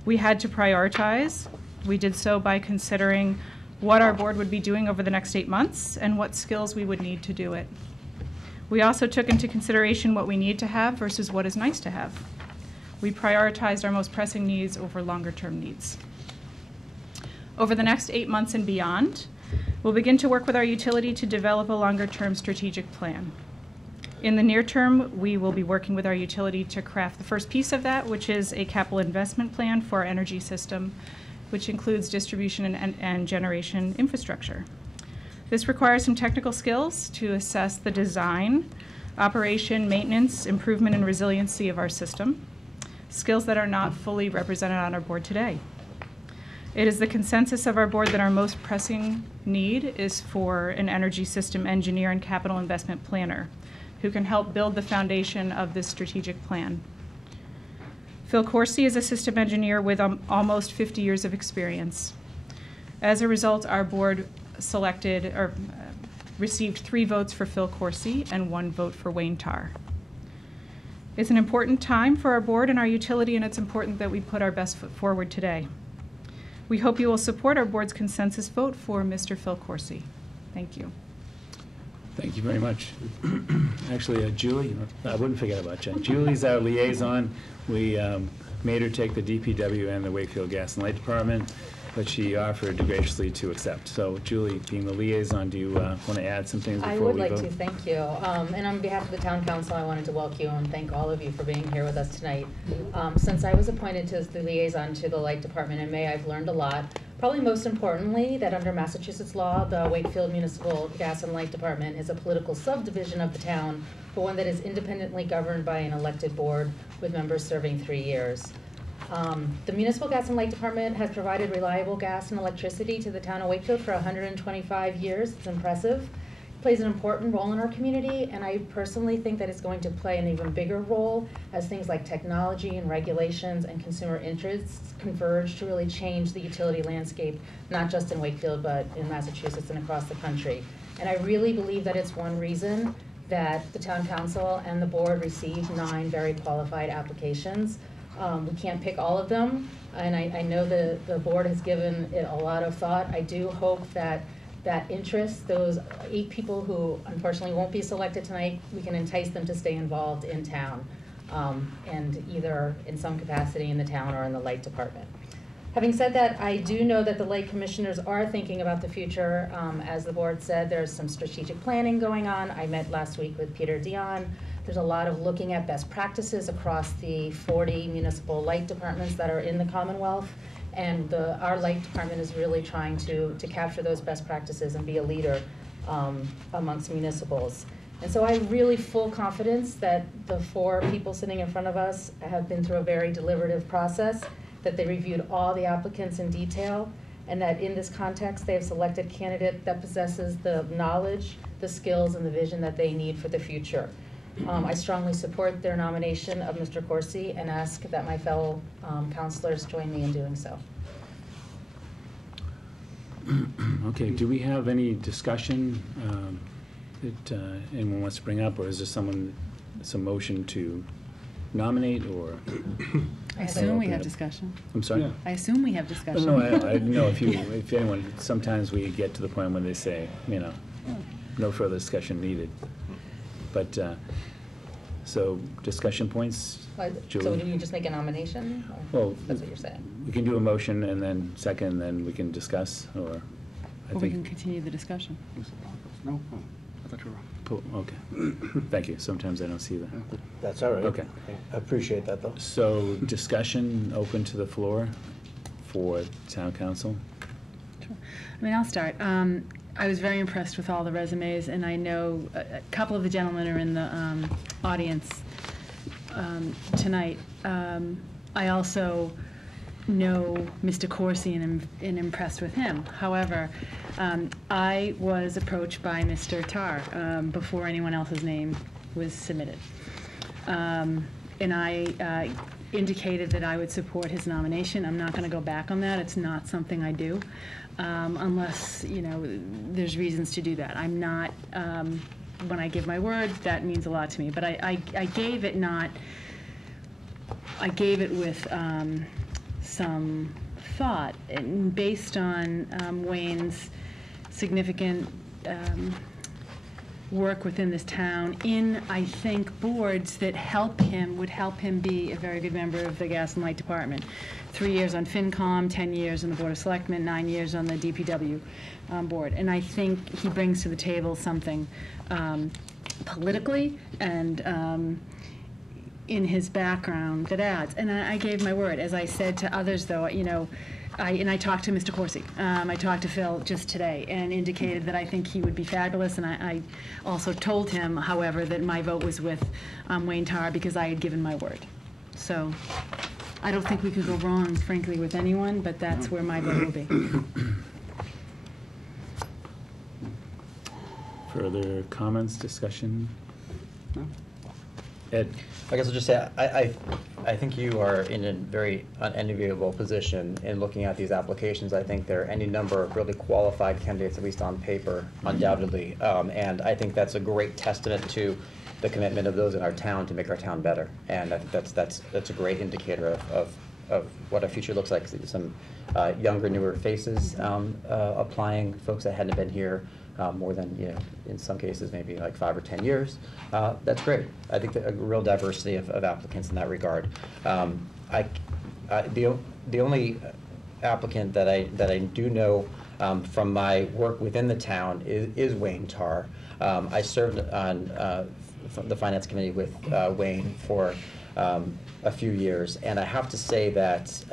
We had to prioritize. We did so by considering what our board would be doing over the next 8 months and what skills we would need to do it. We also took into consideration what we need to have versus what is nice to have. We prioritized our most pressing needs over longer-term needs. Over the next 8 months and beyond, we'll begin to work with our utility to develop a longer-term strategic plan. In the near term, we will be working with our utility to craft the first piece of that, which is a capital investment plan for our energy system, which includes distribution and generation infrastructure. This requires some technical skills to assess the design, operation, maintenance, improvement, and resiliency of our system, skills that are not fully represented on our board today. It is the consensus of our board that our most pressing need is for an energy system engineer and capital investment planner who can help build the foundation of this strategic plan. Phil Corsi is a system engineer with almost 50 years of experience. As a result, our board selected or received 3 votes for Phil Corsi and 1 vote for Wayne Tarr. It's an important time for our board and our utility, and it's important that we put our best foot forward today. We hope you will support our board's consensus vote for Mr. Phil Corsi. Thank you. Thank you very much. Actually, Julie, I wouldn't forget about you. Julie's our liaison. We made her take the DPW and the Wakefield Gas and Light Department, but she offered graciously to accept. So, Julie, being the liaison, do you want to add some things before we vote? I would like to, thank you. And on behalf of the Town Council, I wanted to welcome you and thank all of you for being here with us tonight. Since I was appointed to the liaison to the Light Department in May, I've learned a lot. Probably most importantly, that under Massachusetts law, the Wakefield Municipal Gas and Light Department is a political subdivision of the town, but one that is independently governed by an elected board with members serving 3 years. The Municipal Gas and Light Department has provided reliable gas and electricity to the town of Wakefield for 125 years. It's impressive. It plays an important role in our community, and I personally think that it's going to play an even bigger role as things like technology and regulations and consumer interests converge to really change the utility landscape, not just in Wakefield, but in Massachusetts and across the country. And I really believe that it's one reason that the Town Council and the board received 9 very qualified applications. We can't pick all of them, and I know the board has given it a lot of thought. I do hope that interest, those 8 people who unfortunately won't be selected tonight, we can entice them to stay involved in town, and either in some capacity in the town or in the light department. Having said that, I do know that the light commissioners are thinking about the future. As the board said, there's some strategic planning going on. I met last week with Peter Dion. There's a lot of looking at best practices across the 40 municipal light departments that are in the Commonwealth. And our light department is really trying to capture those best practices and be a leader amongst municipals. And so I have really full confidence that the 4 people sitting in front of us have been through a very deliberative process, that they reviewed all the applicants in detail, and that in this context they have selected a candidate that possesses the knowledge, the skills, and the vision that they need for the future. I strongly support their nomination of Mr. Corsi and ask that my fellow councilors join me in doing so. Okay, do we have any discussion that anyone wants to bring up, or is there some motion to nominate, or? I assume we have discussion. I'm sorry? Yeah. I assume we have discussion. No, I know if anyone, sometimes we get to the point when they say, no further discussion needed. But, so discussion points, Julie? So do you just make a nomination? Well, that's what you're saying. We can do a motion and then second, and then we can discuss, or I Or think. we can continue the discussion. No? Oh, I thought you were. Okay, thank you. Sometimes I don't see that. That's all right. Okay. I appreciate that, though. So discussion open to the floor for town council? Sure. I mean, I'll start. I was very impressed with all the resumes, and I know a couple of the gentlemen are in the audience tonight. I also know Mr. Corsi and am impressed with him. However, I was approached by Mr. Tarr before anyone else's name was submitted. And I indicated that I would support his nomination. I'm not going to go back on that. It's not something I do unless, there's reasons to do that. I'm not, when I give my word, that means a lot to me. But I gave it with some thought, and based on Wayne's significant work within this town in, I think, boards that would help him be a very good member of the Gas and Light Department. 3 years on FinCom, 10 years on the Board of Selectmen, 9 years on the DPW board. And I think he brings to the table something politically and in his background that adds. And I gave my word. As I said to others, though, I talked to Mr. Corsi. I talked to Phil just today and indicated that I think he would be fabulous. And I also told him, however, that my vote was with Wayne Tarr because I had given my word. So I don't think we could go wrong, frankly, with anyone, but that's where my vote will be. Further comments, discussion? Ed? I guess I'll just say, I think you are in a very unenviable position in looking at these applications. I think there are any number of really qualified candidates, at least on paper, undoubtedly. And I think that's a great testament to the commitment of those in our town to make our town better. And I think that's a great indicator of what our future looks like. Some younger, newer faces applying, folks that hadn't been here more than, in some cases, maybe like 5 or 10 years. That's great. I think that a real diversity of applicants in that regard. The only applicant that I do know from my work within the town is Wayne Tarr. I served on the Finance Committee with Wayne for a few years, and I have to say that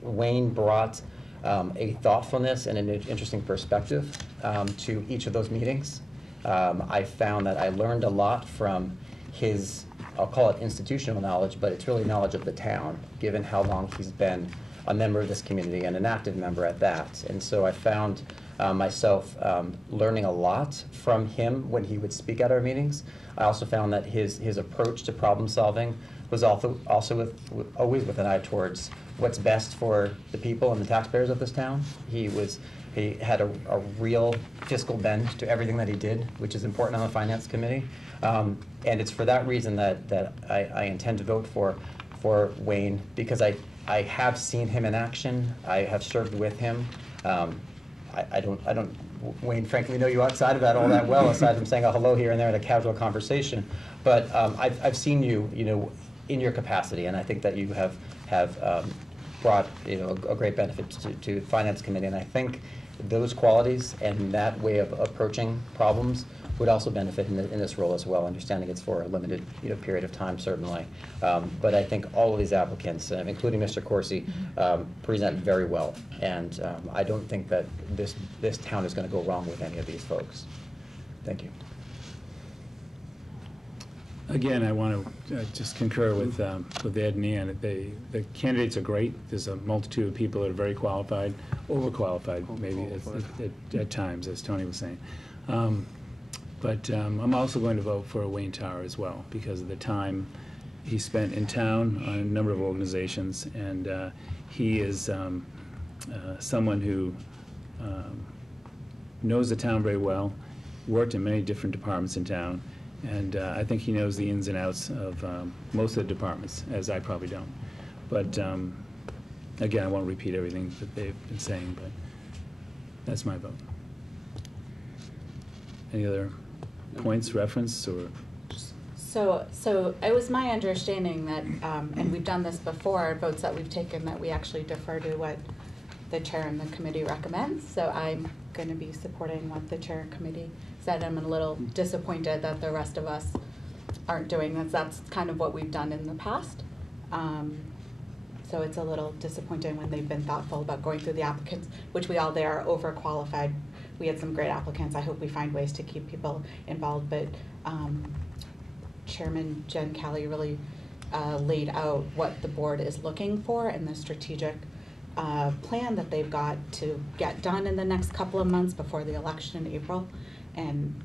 Wayne brought a thoughtfulness and an interesting perspective to each of those meetings. I found that I learned a lot from his, I'll call it institutional knowledge, but it's really knowledge of the town, given how long he's been a member of this community and an active member at that. And so I found myself learning a lot from him when he would speak at our meetings. I also found that his approach to problem solving was also always with an eye towards what's best for the people and the taxpayers of this town. He had a real fiscal bend to everything that he did, which is important on the Finance Committee. And it's for that reason that I intend to vote for Wayne, because I have seen him in action. I have served with him. I don't, Wayne, frankly, know you outside of that all that well, aside from saying a hello here and there in a casual conversation. But I've seen you, in your capacity, and I think that you have brought, a great benefit to the Finance Committee. And I think those qualities and that way of approaching problems would also benefit in this role as well, understanding it's for a limited period of time, certainly. But I think all of these applicants, including Mr. Corsi, present very well. And I don't think that this town is going to go wrong with any of these folks. Thank you. Again, I want to just concur with Ed and Ann. The candidates are great. There's a multitude of people that are very qualified, overqualified maybe at times, as Tony was saying. But I'm also going to vote for Wayne Tarr as well, because of the time he spent in town on a number of organizations, and he is someone who knows the town very well, worked in many different departments in town, and I think he knows the ins and outs of most of the departments, as I probably don't. But again, I won't repeat everything that they've been saying, but that's my vote. Any other points, reference, or? So it was my understanding that, and we've done this before, votes that we've taken, that we actually defer to what the chair and the committee recommends. So I'm going to be supporting what the chair and committee said. I'm a little disappointed that the rest of us aren't doing this. That's kind of what we've done in the past. So it's a little disappointing when they've been thoughtful about going through the applicants, which we all there are overqualified. We had some great applicants. I hope we find ways to keep people involved, but Chairman Jen Kelly really laid out what the board is looking for and the strategic plan that they've got to get done in the next couple of months before the election in April. And,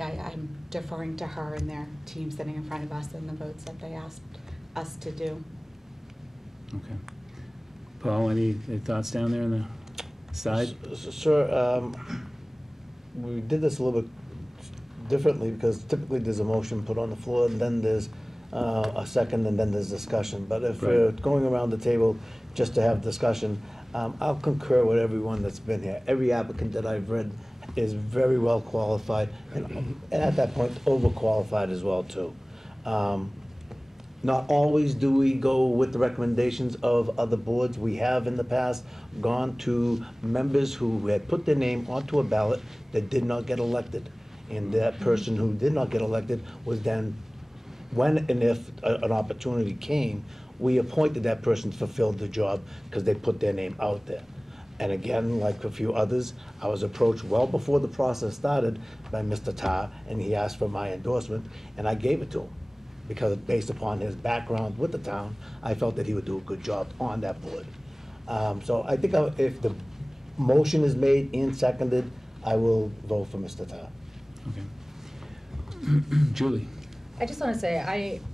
I'm deferring to her and their team sitting in front of us and the votes that they asked us to do. Okay. Paul, any thoughts down there on the side? Sir, we did this a little bit differently, because typically there's a motion put on the floor, and then there's a second, and then there's discussion. But if we're going around the table just to have discussion, I'll concur with everyone that's been here. Every applicant that I've read is very well qualified, and at that point, overqualified as well, too. Not always do we go with the recommendations of other boards. We have in the past gone to members who had put their name onto a ballot that did not get elected. And that person who did not get elected was then, when and if an opportunity came, we appointed that person to fulfill the job because they put their name out there. And again, like a few others, I was approached well before the process started by Mr. Tarr, and he asked for my endorsement, and I gave it to him. because based upon his background with the town, I felt that he would do a good job on that board. So I think if the motion is made and seconded, I will vote for Mr. Tar. Okay. Julie? I just want to say,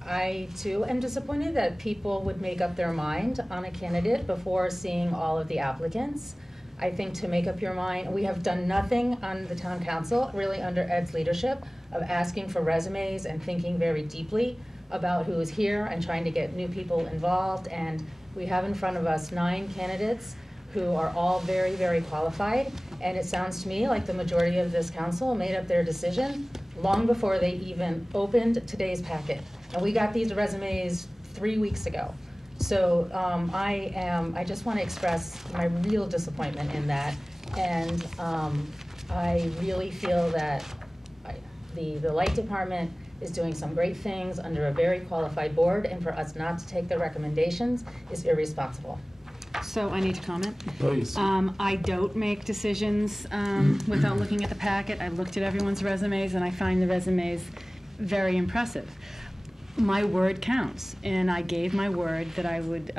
I too am disappointed that people would make up their mind on a candidate before seeing all of the applicants. I think to make up your mind, we have done nothing on the town council, really under Ed's leadership, of asking for resumes and thinking very deeply about who is here and trying to get new people involved. And we have in front of us 9 candidates who are all very, very qualified. And it sounds to me like the majority of this council made up their decision long before they even opened today's packet. And we got these resumes 3 weeks ago. So I just want to express my real disappointment in that. And I really feel that the light department is doing some great things under a very qualified board, and for us not to take the recommendations is irresponsible. So I need to comment? Please. I don't make decisions without looking at the packet. I looked at everyone's resumes, and I find the resumes very impressive. My word counts, and I gave my word that I would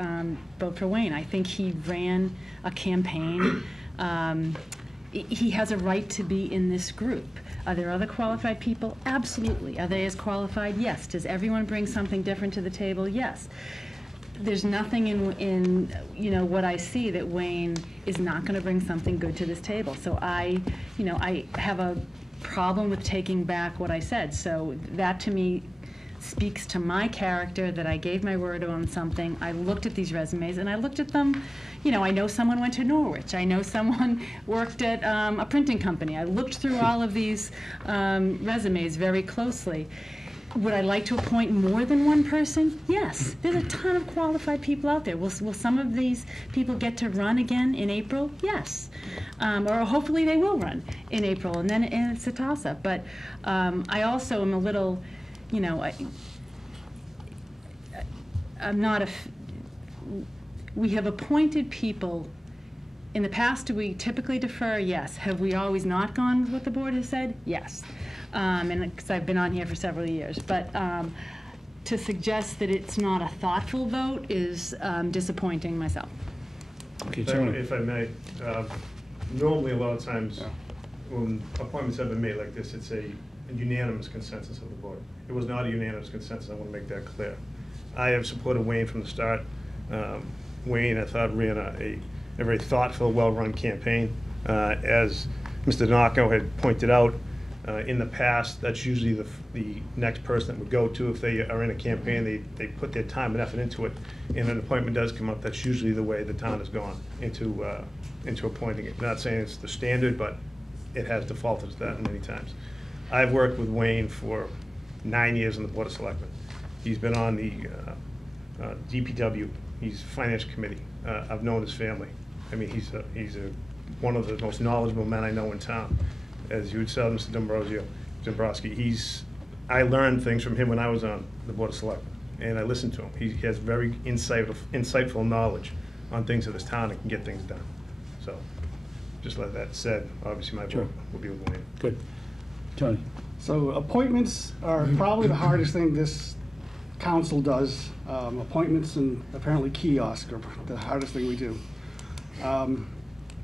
vote for Wayne. I think he ran a campaign. He has a right to be in this group. Are there other qualified people? Absolutely. Are they as qualified? Yes. Does everyone bring something different to the table? Yes. There's nothing in what I see that Wayne is not going to bring something good to this table. So I have a problem with taking back what I said. So that to me speaks to my character, that I gave my word on something. I looked at these resumes and I looked at them. I know someone went to Norwich. I know someone worked at a printing company. I looked through all of these resumes very closely. Would I like to appoint more than one person? Yes. There's a ton of qualified people out there. Will some of these people get to run again in April? Yes. Or hopefully they will run in April, and then it's a toss-up. But I also am a little, I'm not a... We have appointed people. In the past, do we typically defer? Yes. Have we always not gone with what the board has said? Yes. And because I've been on here for several years. But to suggest that it's not a thoughtful vote is disappointing myself. Okay, If I may, normally a lot of times when appointments have been made like this, it's a unanimous consensus of the board. It was not a unanimous consensus. I want to make that clear. I have supported Wayne from the start. Wayne, I thought, ran a very thoughtful, well-run campaign. As Mr. Donaco had pointed out, in the past, that's usually the next person that would go to. If they are in a campaign, they put their time and effort into it, and an appointment does come up, that's usually the way the town has gone into appointing it. Not saying it's the standard, but it has defaulted to that many times. I've worked with Wayne for 9 years on the Board of Selectmen. He's been on the DPW. He's Finance Committee. I've known his family. I mean, he's one of the most knowledgeable men I know in town. As you would say, Mr. Dombrowski, I learned things from him when I was on the Board of Selectmen, and I listened to him. He has very insightful knowledge on things of this town and can get things done. So, just let that said, obviously my vote will be with Wayne. Good. Tony? So appointments are probably the hardest thing this council does. Appointments and apparently kiosk are the hardest thing we do.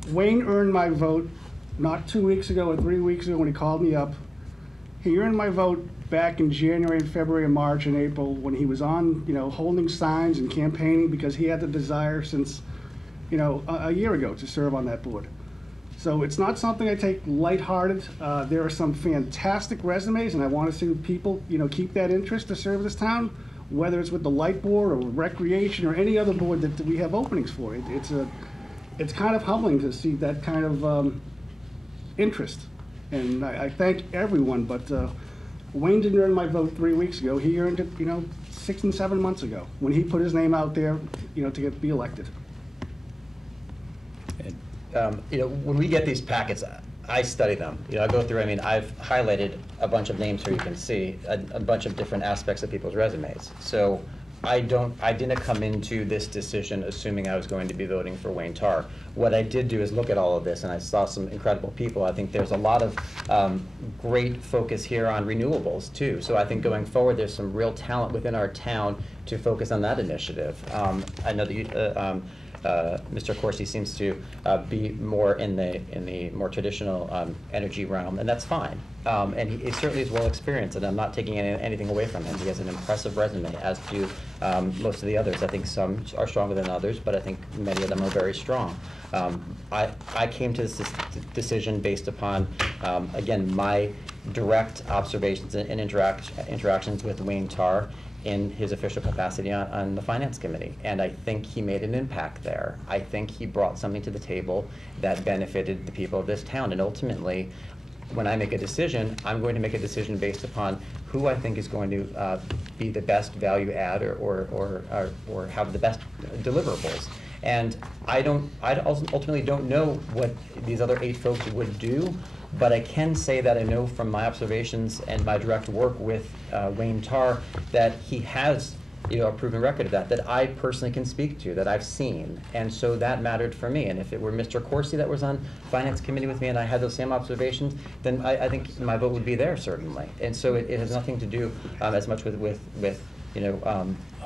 Wayne earned my vote not 2 weeks ago or 3 weeks ago when he called me up. He earned my vote back in January, February, and March, and April when he was on, holding signs and campaigning because he had the desire since, a year ago to serve on that board. So it's not something I take lighthearted. There are some fantastic resumes, and I want to see people, keep that interest to serve this town, whether it's with the light board or recreation or any other board that we have openings for. It's kind of humbling to see that kind of interest, and I thank everyone. But Wayne didn't earn my vote 3 weeks ago. He earned it, 6 and 7 months ago when he put his name out there, to be elected. When we get these packets, I study them. I go through. I've highlighted a bunch of names here. You can see a bunch of different aspects of people's resumes. So I didn't come into this decision assuming I was going to be voting for Wayne Tarr. What I did do is look at all of this, and I saw some incredible people. I think there's a lot of great focus here on renewables, too. So I think going forward, there's some real talent within our town to focus on that initiative. I know that you, Mr. Corsi seems to be more in the more traditional energy realm, and that's fine. And he certainly is well experienced, and I'm not taking anything away from him. He has an impressive resume, as do most of the others. I think some are stronger than others, but I think many of them are very strong. I came to this decision based upon, again, my direct observations and interactions with Wayne Tarr in his official capacity on the Finance Committee. And I think he made an impact there. I think he brought something to the table that benefited the people of this town. And ultimately, when I make a decision, I'm going to make a decision based upon who I think is going to be the best value add or have the best deliverables. And I ultimately don't know what these other 8 folks would do, but I can say that I know from my observations and my direct work with Wayne Tarr that he has, a proven record of that I personally can speak to, that I've seen. And so that mattered for me. And if it were Mr. Corsi that was on Finance Committee with me and I had those same observations, then I think my vote would be there, certainly. And so it has nothing to do as much with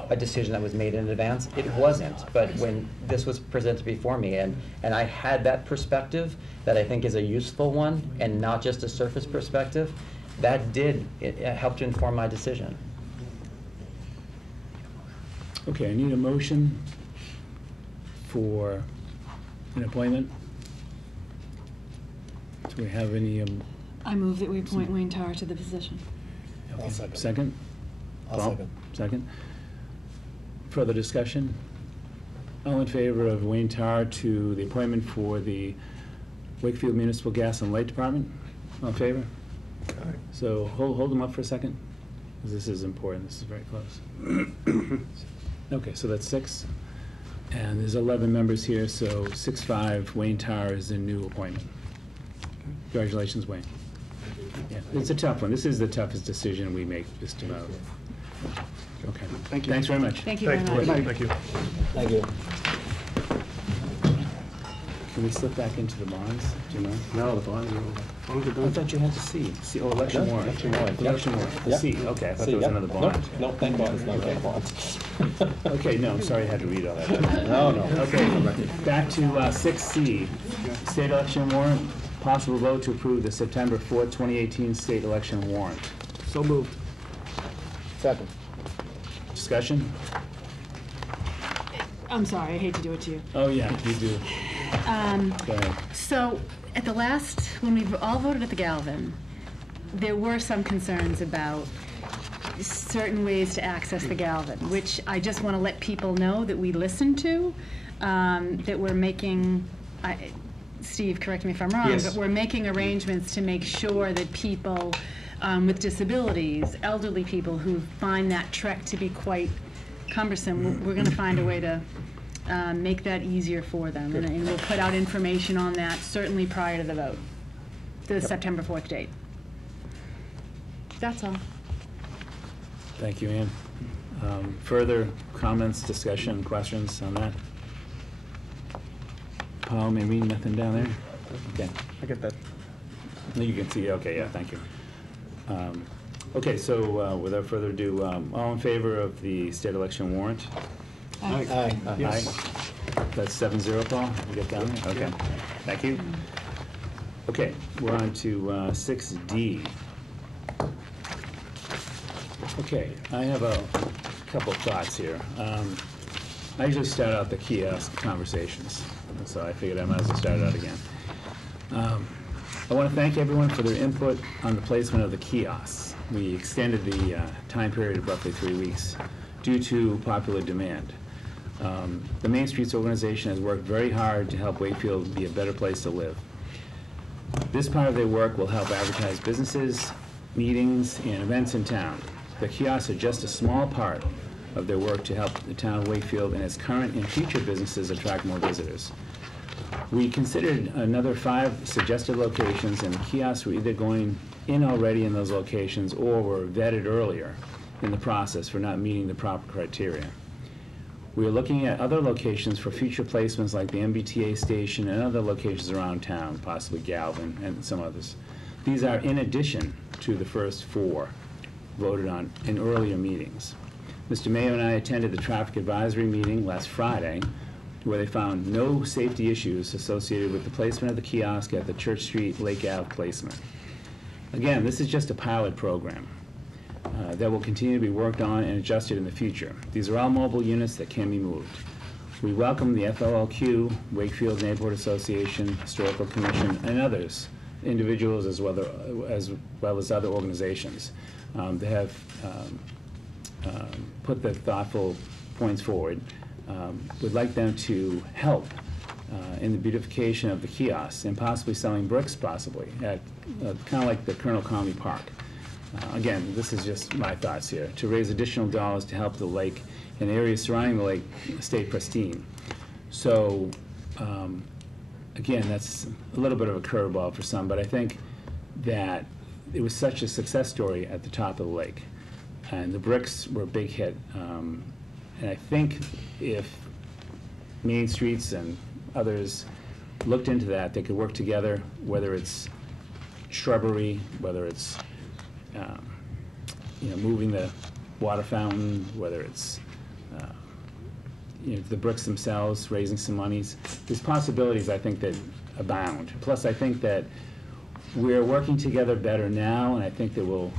a decision that was made in advance. It wasn't. But when this was presented before me and I had that perspective that I think is a useful one and not just a surface perspective, it helped to inform my decision. Okay, I need a motion for an appointment. Do we have any? I move that we appoint Wayne Tarr to the position. Okay. Second? I'll Paul? second. Second. Further discussion? All in favor of Wayne Tarr to the appointment for the Wakefield Municipal Gas and Light Department? All in favor? Aye. So hold them up for a second, because this is important. This is very close. Okay, so that's 6. And there's 11 members here, so 6-5, Wayne Tarr is the new appointment. Congratulations, Wayne. Yeah, it's a tough one. This is the toughest decision we make, just about. Okay. Thank you. Thanks very much. Thank you very much. Thank you. Thank you. Can we slip back into the bonds? Do you know? No, the bonds are over. Bonds are I done. thought you had the C. Election warrant. Election warrant, yeah. Election warrant. The Yeah. C, okay, I thought See, there was yeah. another bond. No, thank God it's not that bond. Okay, no, I'm sorry I had to read all that. No, no. Okay, back to 6C, state election warrant, possible vote to approve the September 4th, 2018 state election warrant. So moved. Second. Discussion? I'm sorry, I hate to do it to you. Oh, yeah, you do. Go ahead. So, at the last, when we all voted at the Galvin, there were some concerns about certain ways to access the Galvin, which I just want to let people know that we listened to, that we're making, Steve, correct me if I'm wrong, Yes. but we're making arrangements to make sure that people with disabilities, elderly people who find that trek to be quite cumbersome, we're going to find a way to make that easier for them. And we'll put out information on that certainly prior to the vote, the September 4th date. That's all. Thank you, Ann. Further comments, discussion, questions on that? Paul, may read nothing down there? Okay. I get that. No, you can see, okay, yeah, thank you. Okay, so without further ado, all in favor of the state election warrant? Aye. Yes. Aye. That's 7-0, Paul? You get down there? Okay, thank you. Okay, we're on to 6D. Okay, I have a couple thoughts here. I usually start out the kiosk conversations, so I figured I might as well start it out again. I want to thank everyone for their input on the placement of the kiosks. We extended the time period of roughly 3 weeks due to popular demand. The Main Streets organization has worked very hard to help Wakefield be a better place to live. This part of their work will help advertise businesses, meetings, and events in town. The kiosks are just a small part of their work to help the town of Wakefield and its current and future businesses attract more visitors. We considered another 5 suggested locations, and the kiosks were either going in already in those locations or were vetted earlier in the process for not meeting the proper criteria. We are looking at other locations for future placements like the MBTA station and other locations around town, possibly Galvin and some others. These are in addition to the first 4 voted on in earlier meetings. Mr. Mayo and I attended the traffic advisory meeting last Friday, where they found no safety issues associated with the placement of the kiosk at the Church Street Lake Ave placement. Again, this is just a pilot program that will continue to be worked on and adjusted in the future. These are all mobile units that can be moved. We welcome the FLLQ, Wakefield Neighborhood Association, Historical Commission, and others, individuals as well as other organizations. They have put the thoughtful points forward. Would like them to help in the beautification of the kiosks and possibly selling bricks possibly at kind of like the Colonel Conley Park. Again, this is just my thoughts here, to raise additional dollars to help the lake and areas surrounding the lake stay pristine. So, again, that's a little bit of a curveball for some, but I think that it was such a success story at the top of the lake. And the bricks were a big hit. And I think if Main Streets and others looked into that, they could work together, whether it's shrubbery, whether it's moving the water fountain, whether it's the bricks themselves, raising some monies. There's possibilities, I think, that abound. Plus, I think that we're working together better now, and I think that we'll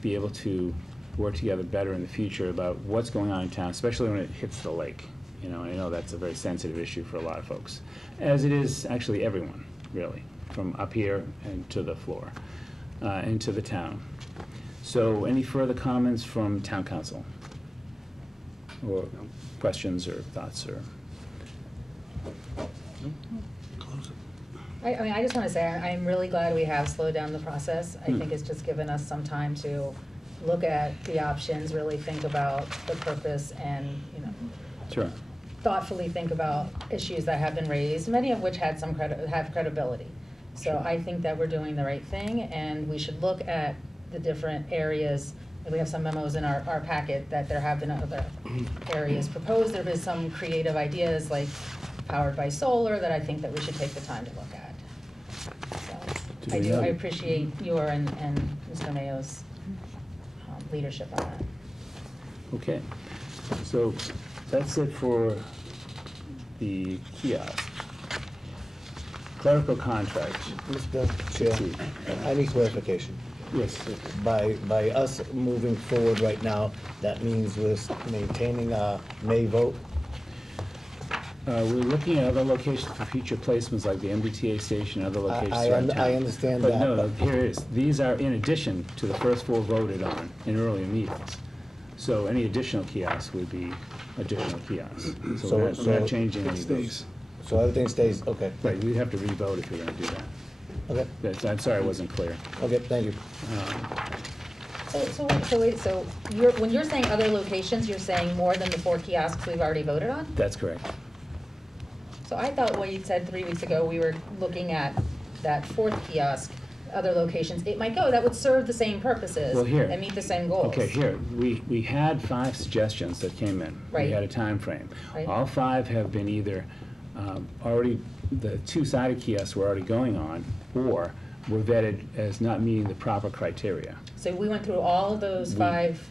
be able to work together better in the future about what's going on in town, especially when it hits the lake. And I know that's a very sensitive issue for a lot of folks, as it is actually everyone, really, from up here and to the floor, and to the town. So any further comments from town council? Or questions or thoughts or? I mean, I just want to say, I'm really glad we have slowed down the process. I think it's just given us some time to look at the options, really think about the purpose and, Sure. thoughtfully think about issues that have been raised, many of which had some have credibility. So I think that we're doing the right thing, and we should look at the different areas. We have some memos in our packet that there have been other areas proposed. There have been some creative ideas like powered by solar that I think that we should take the time to look at. So I appreciate your and Mr. Mayo's leadership on that. Okay, so that's it for the kiosk. Clerical contract. Mr. Chair, I need clarification. Yes. By us moving forward right now, that means we're maintaining our May vote? We're looking at other locations for future placements like the MBTA station, other locations around town. I understand But that. no, here it is. These are in addition to the first 4 voted on in earlier meetings. So any additional kiosks would be additional kiosks. So we're not changing any of those. So everything stays, okay. Right, we'd have to re-vote if you're gonna do that. Okay, Yes, I'm sorry I wasn't clear. okay, thank you. So when you're saying other locations, you're saying more than the 4 kiosks we've already voted on? That's correct. So I thought what you said 3 weeks ago, we were looking at that 4th kiosk, other locations it might go, that would serve the same purposes Well, here. and meet the same goals. Okay, here, we had 5 suggestions that came in. Right. We had a time frame. Right. All 5 have been either already, the 2-sided kiosks were already going on, or were vetted as not meeting the proper criteria. So we went through all of those 5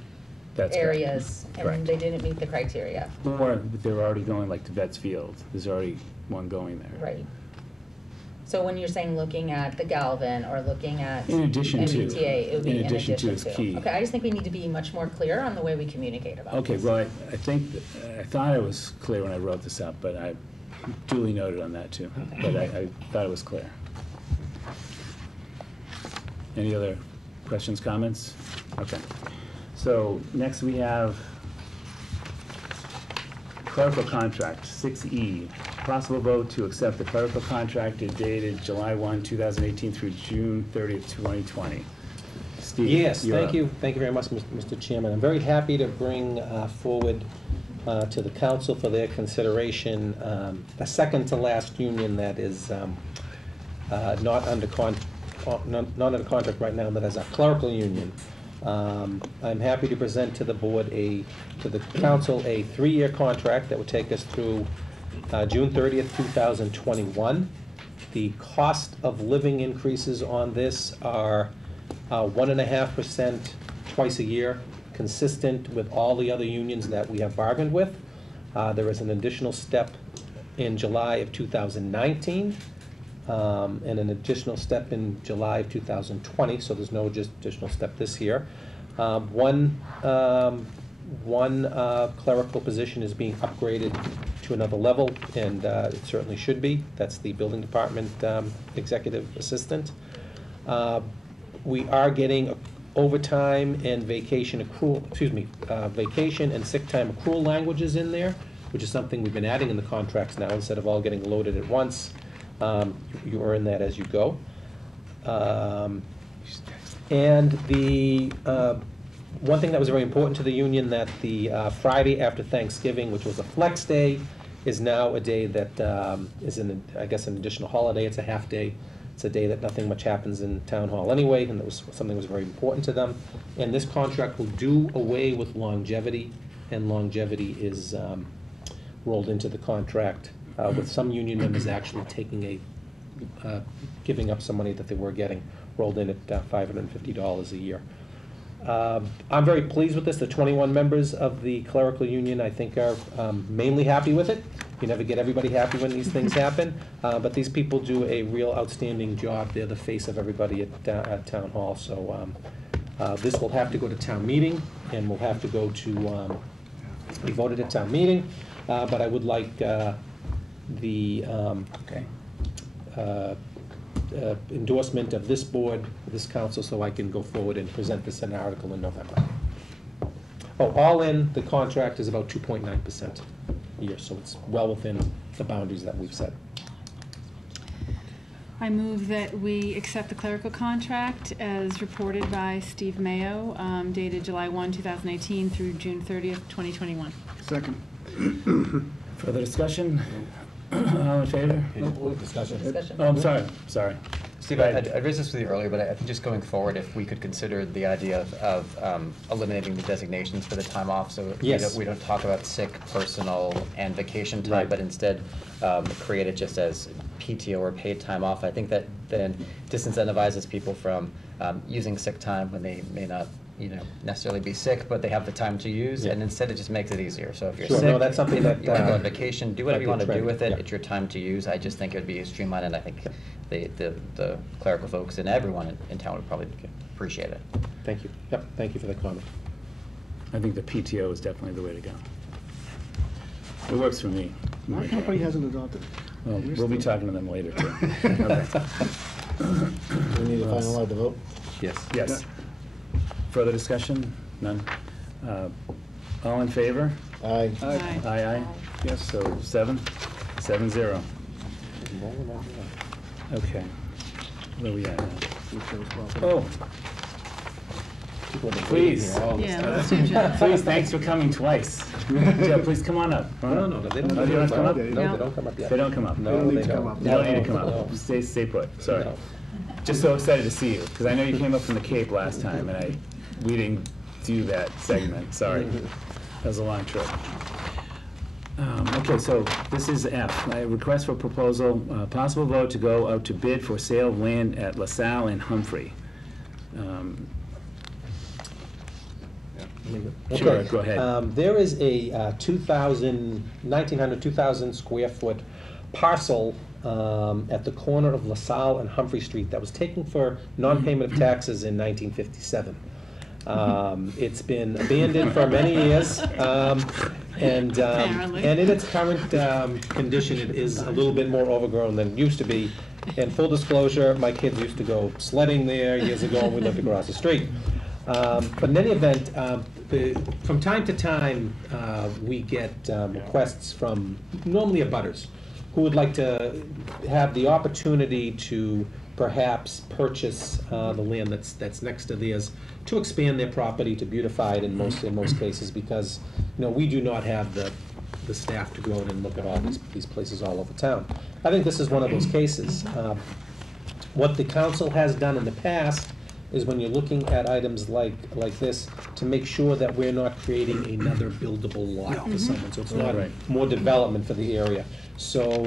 That's correct. areas, Correct. and they didn't meet the criteria. Or they were already going like to Betts Field. There's already one going there. Right. So when you're saying looking at the Galvin or looking at In addition to. MBTA, it would be In addition to is key. Okay, I just think we need to be much more clear on the way we communicate about Okay, this. well, I think, I thought I was clear when I wrote this up, but I duly noted on that too. But I thought it was clear. Any other questions, comments? Okay. So next we have clerical contract, 6E. Possible vote to accept the clerical contract dated July 1, 2018 through June 30th, 2020. Steve, Yes, you're thank up. you. Thank you very much, Mr. Chairman. I'm very happy to bring forward to the council for their consideration a second to last union that is not under contract right now, but as a clerical union. I'm happy to present to the board to the council, a 3-year contract that would take us through June 30th, 2021. The cost of living increases on this are 1.5% twice a year, consistent with all the other unions that we have bargained with. There is an additional step in July of 2019, and an additional step in July of 2020, so there's no just additional step this year. One clerical position is being upgraded to another level, and it certainly should be. That's the building department executive assistant. We are getting overtime and vacation accrual, vacation and sick time accrual languages in there, which is something we've been adding in the contracts now. Instead of all getting loaded at once, you earn that as you go. And the one thing that was very important to the union, that the Friday after Thanksgiving, which was a flex day, is now a day that is, I guess, an additional holiday. It's a half day. It's a day that nothing much happens in town hall anyway, and that was something that was very important to them. And this contract will do away with longevity, and longevity is rolled into the contract, with some union members actually taking giving up some money that they were getting, rolled in at $550 a year. I'm very pleased with this. The 21 members of the clerical union, I think, are mainly happy with it. You never get everybody happy when these things happen, but these people do a real outstanding job. They're the face of everybody at Town Hall. So this will have to go to town meeting, and will have to go to be voted at town meeting. But I would like the endorsement of this board, this council, so I can go forward and present this in an article in November. Oh, all in, the contract is about 2.9% a year, so it's well within the boundaries that we've set. I move that we accept the clerical contract as reported by Steve Mayo, dated July 1, 2018 through June 30th, 2021. Second. Further discussion? All in favor? Discussion. Oh, I'm sorry. Steve, I'd raised this with you earlier, but I think just going forward, if we could consider the idea of eliminating the designations for the time off, so Yes. we don't talk about sick, personal, and vacation time, Right. but instead create it just as PTO or paid time off. I think that then disincentivizes people from using sick time when they may not, necessarily be sick, but they have the time to use, Yeah. and instead it just makes it easier. So if you're Sure, sick, no, that's something that, you want to go on vacation, do whatever you want to do with it. Yeah. It's your time to use. I just think it would be streamlined, and I think the clerical folks and everyone in town would probably appreciate it. Thank you. Yep, thank you for the comment. I think the PTO is definitely the way to go. It works for me. My company hasn't adopted it. Well, we'll be talking to them later, too. Okay. We need to finalize the vote? Yes. Yes. Further discussion? None? All in favor? Aye. Aye. Aye. Yes, so 7-0. Okay. Where are we at now? Oh, please. Yeah, let's do Jeff. Please, thanks for coming twice. Jeff, please come on up. No, they don't. Oh, you don't come up? No, they don't come up yet. They don't come up? No, They don't need they to come don't. up. You don't need to come No. up. Stay put, sorry. No. Just so excited to see you, because I know you came up from the Cape last time, and we didn't do that segment, sorry. That was a long trip. Okay, so this is F, a request for proposal, possible vote to go out to bid for sale of land at LaSalle and Humphrey. Sure, Okay. go ahead. There is a 2,000 square foot parcel at the corner of LaSalle and Humphrey Street that was taken for non-payment of taxes in 1957. It's been abandoned for many years, and Apparently. in its current condition, it is a little bit more overgrown than it used to be. And full disclosure, my kids used to go sledding there years ago, and we lived across the street. But in any event, from time to time, we get requests from normally abutters who would like to have the opportunity to perhaps purchase the land that's next to theirs to expand their property, to beautify it in most cases, because we do not have the staff to go out and look at all these places all over town. I think this is one of those cases. What the council has done in the past is when you're looking at items like this, to make sure that we're not creating another buildable lot for someone, so it's not more development for the area. So,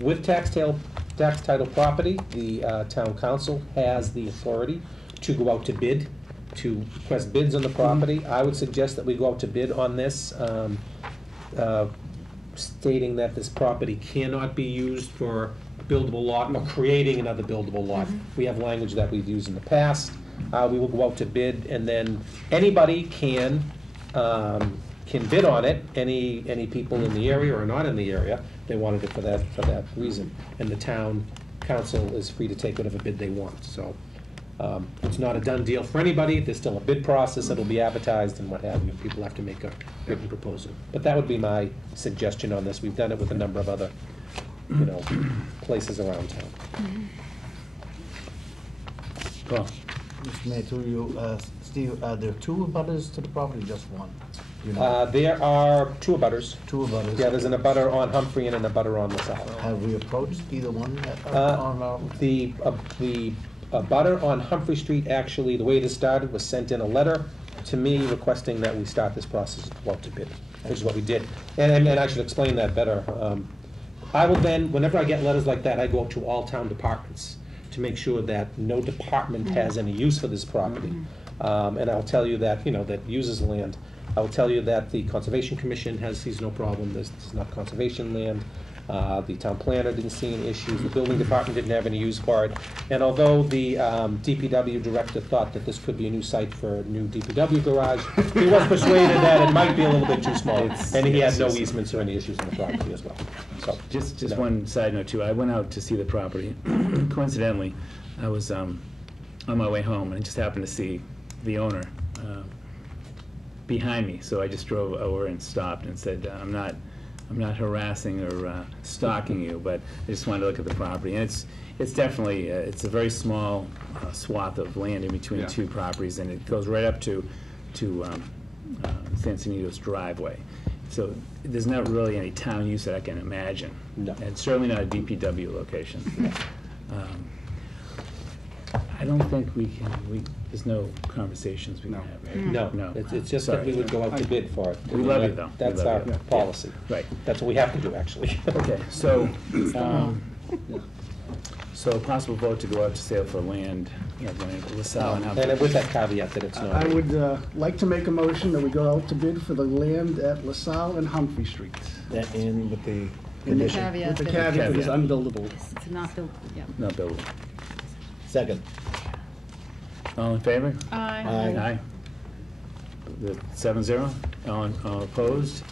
with tax title property, the town council has the authority to go out to bid, to request bids on the property. I would suggest that we go out to bid on this, stating that this property cannot be used for a buildable lot or creating another buildable lot. We have language that we've used in the past. We will go out to bid, and then anybody can bid on it. Any people in the area or not in the area, they wanted it for that reason. And the town council is free to take whatever bid they want. So it's not a done deal for anybody. There's still a bid process. It'll be advertised and what have you. People have to make a written proposal. But that would be my suggestion on this. We've done it with a number of other, places around town. Paul? Mr. Mayor, through you, Steve, are there two abutters to the property, just one? You know? There are two abutters. Two abutters? Yeah, there's an abutter on Humphrey and an abutter on LaSalle. Have we approached either one on our? The abutter on Humphrey Street, actually, the way this started was sent in a letter to me requesting that we start this process of go out to bid, which is what we did. And I should explain that better. I will then, whenever I get letters like that, I go out to all town departments to make sure that no department has any use for this property. And I'll tell you that, that uses land. I will tell you that the Conservation Commission sees no problem. This is not conservation land. The town planner didn't see any issues. The building department didn't have any use for it. And although the DPW director thought that this could be a new site for a new DPW garage, he was persuaded that it might be a little bit too small. And he had no easements or any issues on the property as well. So Just one side note too. I went out to see the property. Coincidentally, I was on my way home and I just happened to see the owner behind me. So I just drove over and stopped and said, I'm not harassing or stalking you, but I just wanted to look at the property. And it's definitely, it's a very small swath of land in between two properties, and it goes right up to Sansonito's driveway. So there's not really any town use that I can imagine. No. And certainly not a DPW location. I don't think there's no conversations we can have, right? No, it's just that we would go out to bid for it. We love you, though. That's We our love you. policy. Right. That's what we have to do, actually. Okay, so, so possible vote to go out to sale for land, LaSalle and Humphrey. And with that caveat that it's not. I would like to make a motion that we go out to bid for the land at LaSalle and Humphrey Streets. That in with the And the condition? caveat With the that caveat that it's Caveat. unbuildable. it's not built, yeah. Not buildable. Second. All in favor? Aye. Aye. 7-0. All opposed?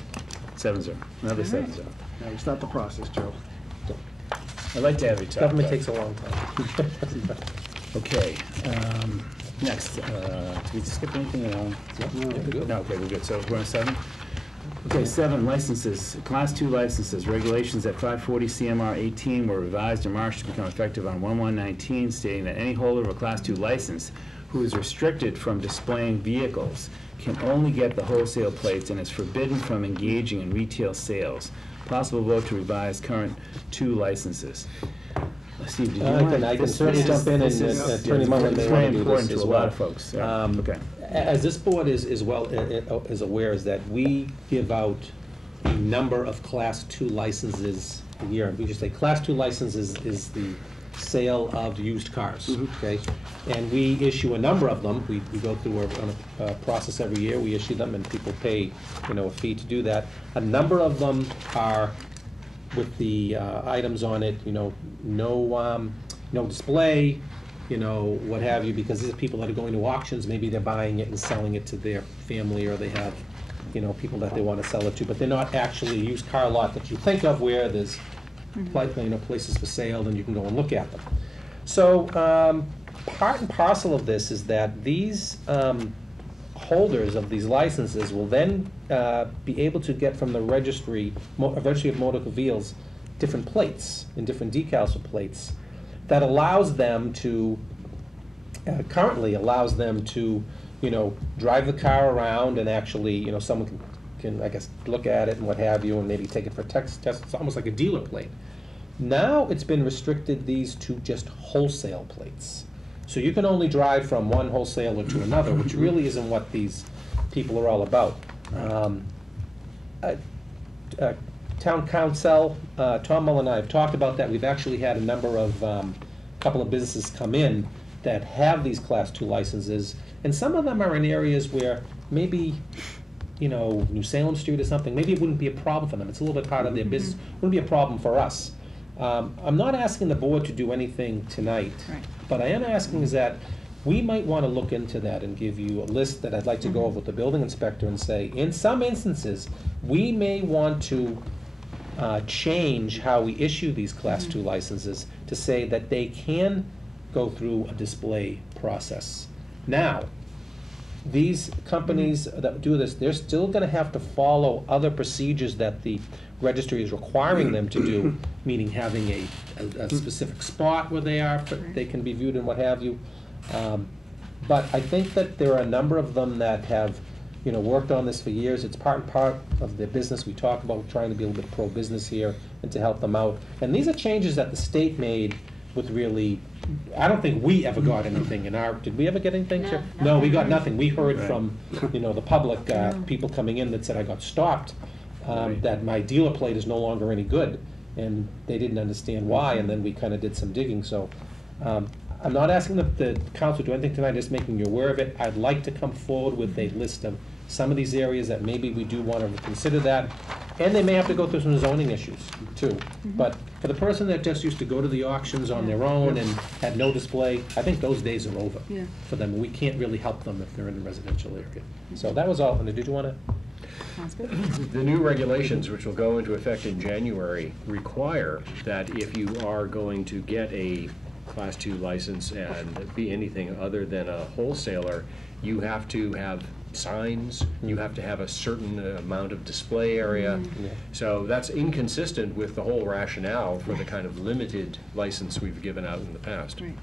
7-0. Another 7-0. Now we start the process, Joe. I'd like to have you talk. Government though. takes a long time. Okay, next, did we skip anything? No, okay, we're good. So we're on 7? Okay, 7, licenses, Class 2 licenses. Regulations at 540 CMR 18 were revised in March to become effective on 1/1/19, stating that any holder of a Class 2 license who is restricted from displaying vehicles can only get the wholesale plates and is forbidden from engaging in retail sales. Possible vote to revise current 2 licenses. Steve, did you want? I can certainly jump in and Attorney Mullen may want to do this as to a well. lot of folks. Okay. As this board is aware, is that we give out a number of Class 2 licenses a year. We just say Class 2 licenses is the sale of used cars, okay? And we issue a number of them. We go through a process every year. We issue them and people pay, a fee to do that. A number of them are with the items on it, no display, what have you, because these are people that are going to auctions. Maybe they're buying it and selling it to their family, or they have, people that they want to sell it to, but they're not actually a used car lot that you think of where there's places for sale and you can go and look at them. So part and parcel of this is that these holders of these licenses will then be able to get from the registry of motor vehicles different plates and different decals for plates that allows them to, currently allows them to, drive the car around and actually, someone can, I guess, look at it and what have you and maybe take it for test. It's almost like a dealer plate. Now it's been restricted these to just wholesale plates. So you can only drive from one wholesaler to another, which really isn't what these people are all about. Town council, Tom Mull and I have talked about that. We've actually had a number of, couple of businesses come in that have these Class 2 licenses, and some of them are in areas where maybe, you know, New Salem Street or something, maybe it wouldn't be a problem for them. It's a little bit part of their business, wouldn't be a problem for us. I'm not asking the board to do anything tonight, Right. but I am asking is that we might want to look into that and give you a list that I'd like to go over with the building inspector and say, in some instances, we may want to change how we issue these Class 2 licenses to say that they can go through a display process. Now, these companies that do this, they're still gonna have to follow other procedures that the registry is requiring them to do, meaning having a specific spot where they are, they can be viewed and what have you. But I think that there are a number of them that have, you know, worked on this for years. It's part and part of their business. We talk about trying to be a little bit pro-business here and to help them out. And these are changes that the state made with really, I don't think we ever got anything in our, did we ever get anything? No. No, we got nothing. We heard from, you know, the public, people coming in that said, I got stopped, that my dealer plate is no longer any good. And they didn't understand why, and then we kind of did some digging. So I'm not asking the council to do anything tonight, just making you aware of it. I'd like to come forward with a list of some of these areas that maybe we do want to consider that. And they may have to go through some zoning issues too. But for the person that just used to go to the auctions on their own and had no display, I think those days are over for them. We can't really help them if they're in the residential area. So that was all. And did you want to? Sounds good. The new regulations, which will go into effect in January, require that if you are going to get a Class 2 license and be anything other than a wholesaler, you have to have signs, you have to have a certain amount of display area. So that's inconsistent with the whole rationale for the kind of limited license we've given out in the past. Right.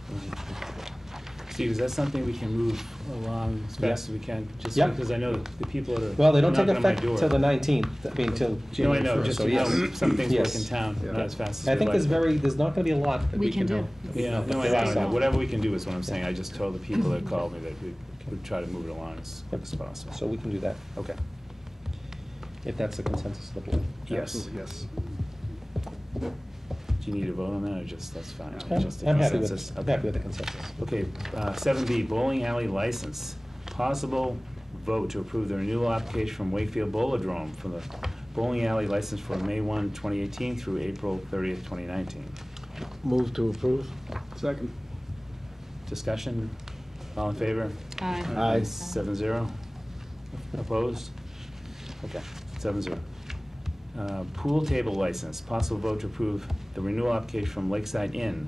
Steve, is that something we can move along as fast as we can? Just Yeah. because I know the people that are Well, they don't take knocking on my effect door. till the 19th, I mean, till No, I January know, 1st. just So how yes. some things work Yes. in town, not as fast as I we'd think like. there's not gonna be a lot that We can do. Yeah, no, I There are know, some. whatever we can do is what I'm saying. I just told the people that called me that we would try to move it along as quick as possible. So we can do that, Okay. if that's the consensus of the board. Yes. Yes. Do you need a vote on that, or just, that's fine? I'm Just a I'm happy consensus? with, I'm happy with the consensus. Okay, 7B, bowling alley license. Possible vote to approve the renewal application from Wakefield Bowlerdrome for the bowling alley license for May 1, 2018 through April 30th, 2019. Move to approve. Second. Discussion? All in favor? Aye. Aye. 7-0. Opposed? Okay, 7-0. Pool table license. Possible vote to approve the renewal application from Lakeside Inn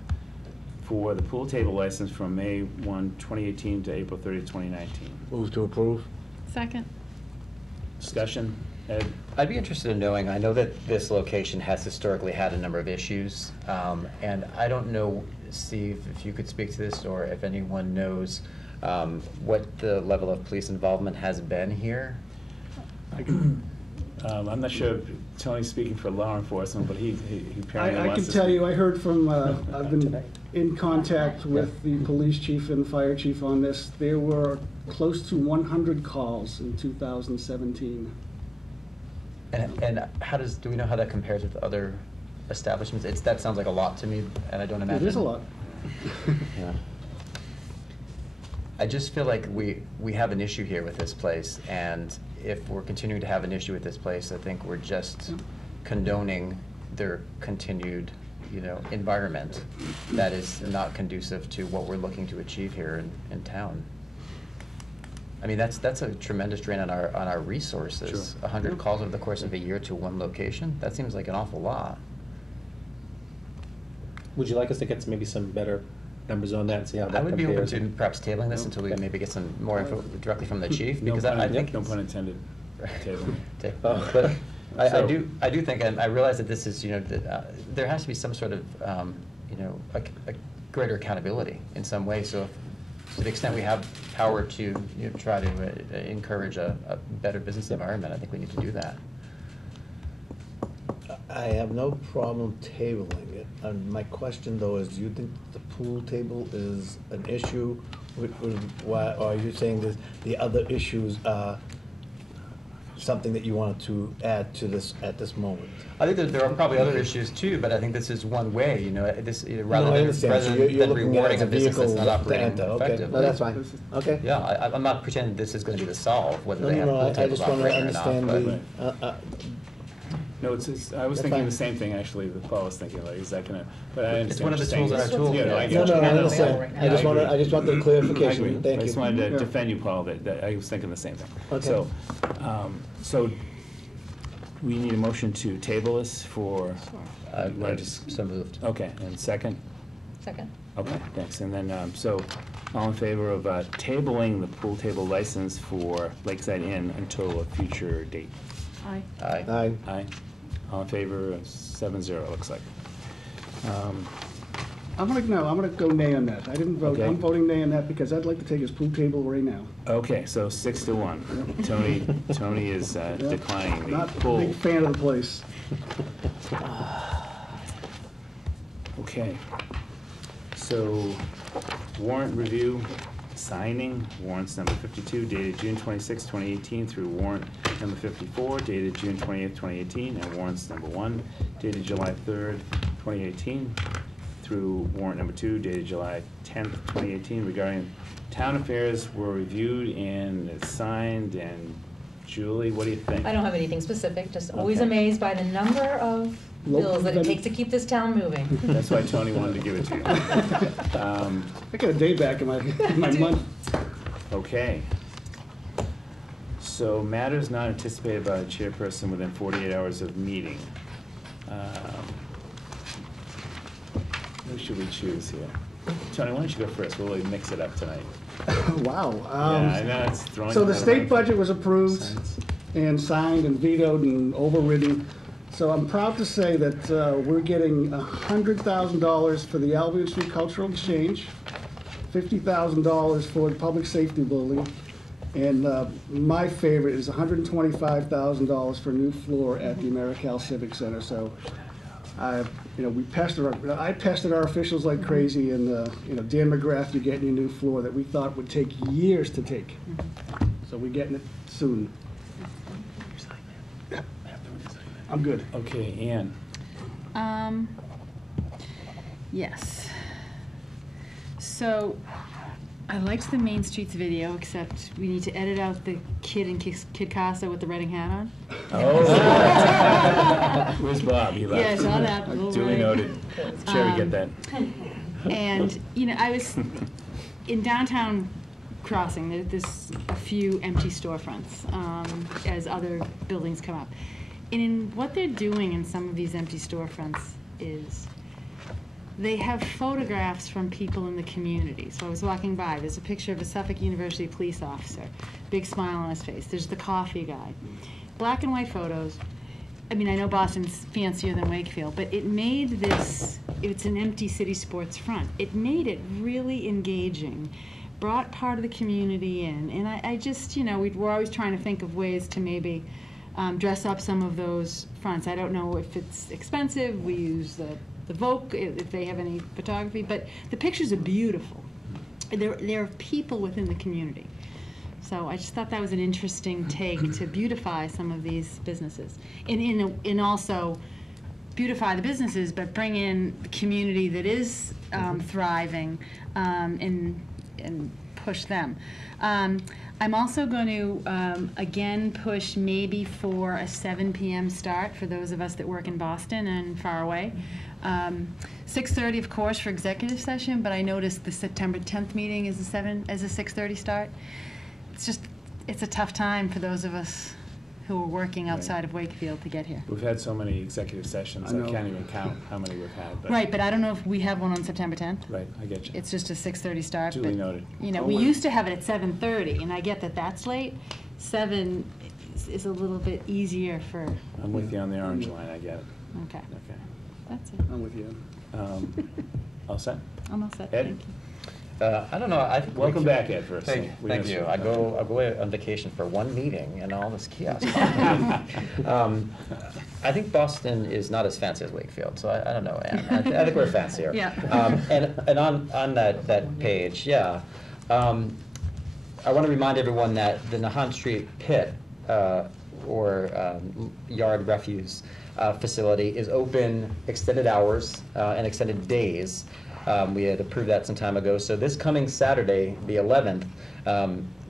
for the pool table license from May 1, 2018 to April 30th, 2019. Move to approve. Second. Discussion? Ed? I'd be interested in knowing, I know that this location has historically had a number of issues, and I don't know, Steve, if you could speak to this, or if anyone knows what the level of police involvement has been here. I'm not sure if Tony's speaking for law enforcement, but he apparently I wants can to tell speak. you, I heard from, I've been in contact with the police chief and fire chief on this. There were close to 100 calls in 2017. And how do we know how that compares with other establishments? That sounds like a lot to me, and I don't imagine. It is a lot. Yeah. I just feel like we have an issue here with this place, and if we're continuing to have an issue with this place, I think we're just condoning their continued, environment that is not conducive to what we're looking to achieve here in town. I mean, that's a tremendous drain on our resources. Sure. 100 calls over the course of a year to one location, that seems like an awful lot. Would you like us to get maybe some better numbers on that and see how that I would be open compares? to perhaps tabling this until we maybe get some more info directly from the chief, because I think. No pun intended. Table. But I So- do think, and I realize that this is, that there has to be some sort of, a greater accountability in some way. So if, to the extent we have power to try to encourage a better business environment, I think we need to do that. I have no problem tabling it. My question, though, is do you think the pool table is an issue? Why, or are you saying that the other issues are something that you wanted to add to this at this moment? I think that there are probably other issues too, but I think this is one way, you know, this, No, rather I than, understand. So you're looking at it rewarding as a business that's vehicle not to operating enter. Okay, effectively. no, that's fine. Okay. Yeah, I'm not pretending this is gonna be the solve, whether No, they have no, pool I tables just want to operating or not, understand but. the, No, it's, I was That's thinking fine. the same thing, actually, that Paul was thinking, like, is that gonna, but I understand. It's one of what the you're tools in our saying. tool. Yeah, no, I no, get no, you. I understand. I agree. I just wanted the I agree. clarification. I Thank just you. wanted to Yeah. defend you, Paul, that I was thinking the same thing. Okay. So we need a motion to table this for, I just, so moved. okay, and second? Second. Okay, thanks. And then, so, all in favor of tabling the pool table license for Lakeside Inn until a future date? Aye. Aye. Aye. Aye. All in favor, 7-0, looks like. I'm gonna go nay on that. I didn't vote. Okay. I'm voting nay on that because I'd like to take his pool table right now. Okay, so 6-1. Tony is declining the Not a pool. big fan of the place. Okay. So warrant review, signing, warrants number 52 dated June 26, 2018 through warrant number 54 dated June 28, 2018, and warrants number 1 dated July 3rd, 2018 through warrant number 2 dated July 10th, 2018 regarding town affairs were reviewed and it's signed. And Julie, what do you think? I don't have anything specific, just always Okay. amazed by the number of bills that it takes to keep this town moving. That's why Tony wanted to give it to you. I got a day back in my month. Okay. So matters not anticipated by the chairperson within 48 hours of meeting. Who should we choose here? Tony, why don't you go first? We'll really mix it up tonight. Wow. Yeah, I know, it's throwing. So you the out of state my- budget was approved Science. and signed and vetoed and overridden. So I'm proud to say that we're getting $100,000 for the Albion Street Cultural Exchange, $50,000 for the public safety building, and my favorite is $125,000 for a new floor at the AmeriCal Civic Center. So, we I pestered our officials like crazy, and Dan McGrath, you're getting your new floor that we thought would take years to take. So we're getting it soon. I'm good. Okay, Ann. Yes. So, I liked the Main Streets video, except we need to edit out the kid in Kid Casa with the Reading hat on. Oh. Where's Bob? He left. Yeah, I saw that. A little Duly right. noted. Sherry, get that. And, I was in downtown Crossing, there's a few empty storefronts as other buildings come up. And in what they're doing in some of these empty storefronts is they have photographs from people in the community. So I was walking by, there's a picture of a Suffolk University police officer, big smile on his face. There's the coffee guy. Black and white photos. I mean, I know Boston's fancier than Wakefield, but it made this, it's an empty city sports front. It made it really engaging, brought part of the community in. And I just, we're always trying to think of ways to maybe dress up some of those fronts. I don't know if it's expensive. We use the Vogue, if they have any photography, but the pictures are beautiful. There are people within the community. So I just thought that was an interesting take to beautify some of these businesses. And also beautify the businesses, but bring in the community that is thriving and push them. I'm also going to, again, push maybe for a 7 p.m. start for those of us that work in Boston and far away. 6:30, of course, for executive session, but I noticed the September 10th meeting is a 6:30 start. It's a tough time for those of us who are working outside of Wakefield to get here. We've had so many executive sessions, I can't even count how many we've had. But Right, but I don't know if we have one on September 10th. Right, I get you. It's just a 6:30 start. Duly but, noted. We used to have it at 7:30, and I get that that's late. 7 is a little bit easier for. I'm with you on the orange line, I get it. Okay. Okay. That's it. I'm with you. All set? I'm all set. Ed? Thank you. I don't know, I think. Welcome back, Ed, first. Thank you. I'll go away on vacation for one meeting and all this kiosk. I think Boston is not as fancy as Wakefield, so I don't know, Ann. I think we're fancier. Yeah. And on that page, yeah. I want to remind everyone that the Nahant Street pit, or yard refuse facility is open extended hours and extended days. We had approved that some time ago. So this coming Saturday, the 11th,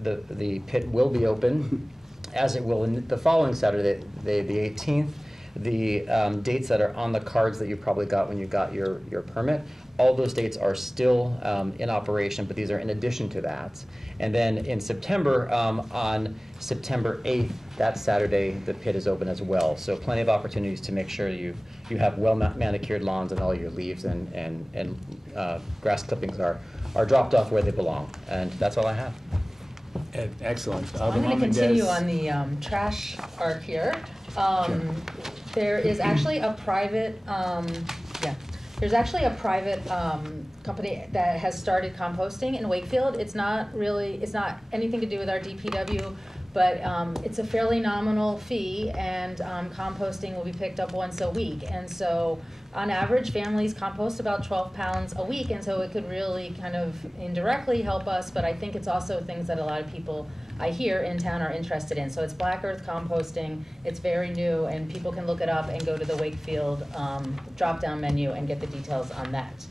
the pit will be open, as it will the following Saturday, the 18th. The dates that are on the cards that you probably got when you got your permit, all those dates are still in operation, but these are in addition to that. And then in September, on September 8th, that Saturday, the pit is open as well. So plenty of opportunities to make sure you have well manicured lawns and all your leaves and grass clippings are dropped off where they belong. And that's all I have. Excellent. I'm going to continue on the trash arc here. There is actually a private, there's actually a private company that has started composting in Wakefield. It's not anything to do with our DPW, but it's a fairly nominal fee, and composting will be picked up once a week. And so on average, families compost about 12 pounds a week, and so it could really kind of indirectly help us, but I think it's also things that a lot of people I hear in town are interested in. So it's black earth composting, it's very new, and people can look it up and go to the Wakefield drop-down menu and get the details on that.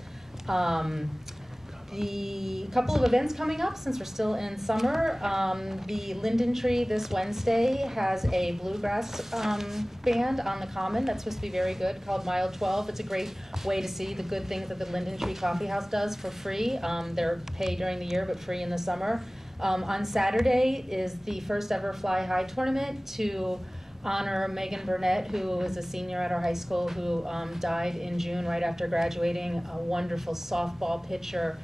The couple of events coming up, since we're still in summer, the Linden Tree this Wednesday has a bluegrass band on the Common that's supposed to be very good, called Mile 12. It's a great way to see the good things that the Linden Tree Coffee House does for free. They're paid during the year, but free in the summer. On Saturday is the first ever Fly High tournament to honor Megan Burnett, who is a senior at our high school, who died in June right after graduating, a wonderful softball pitcher,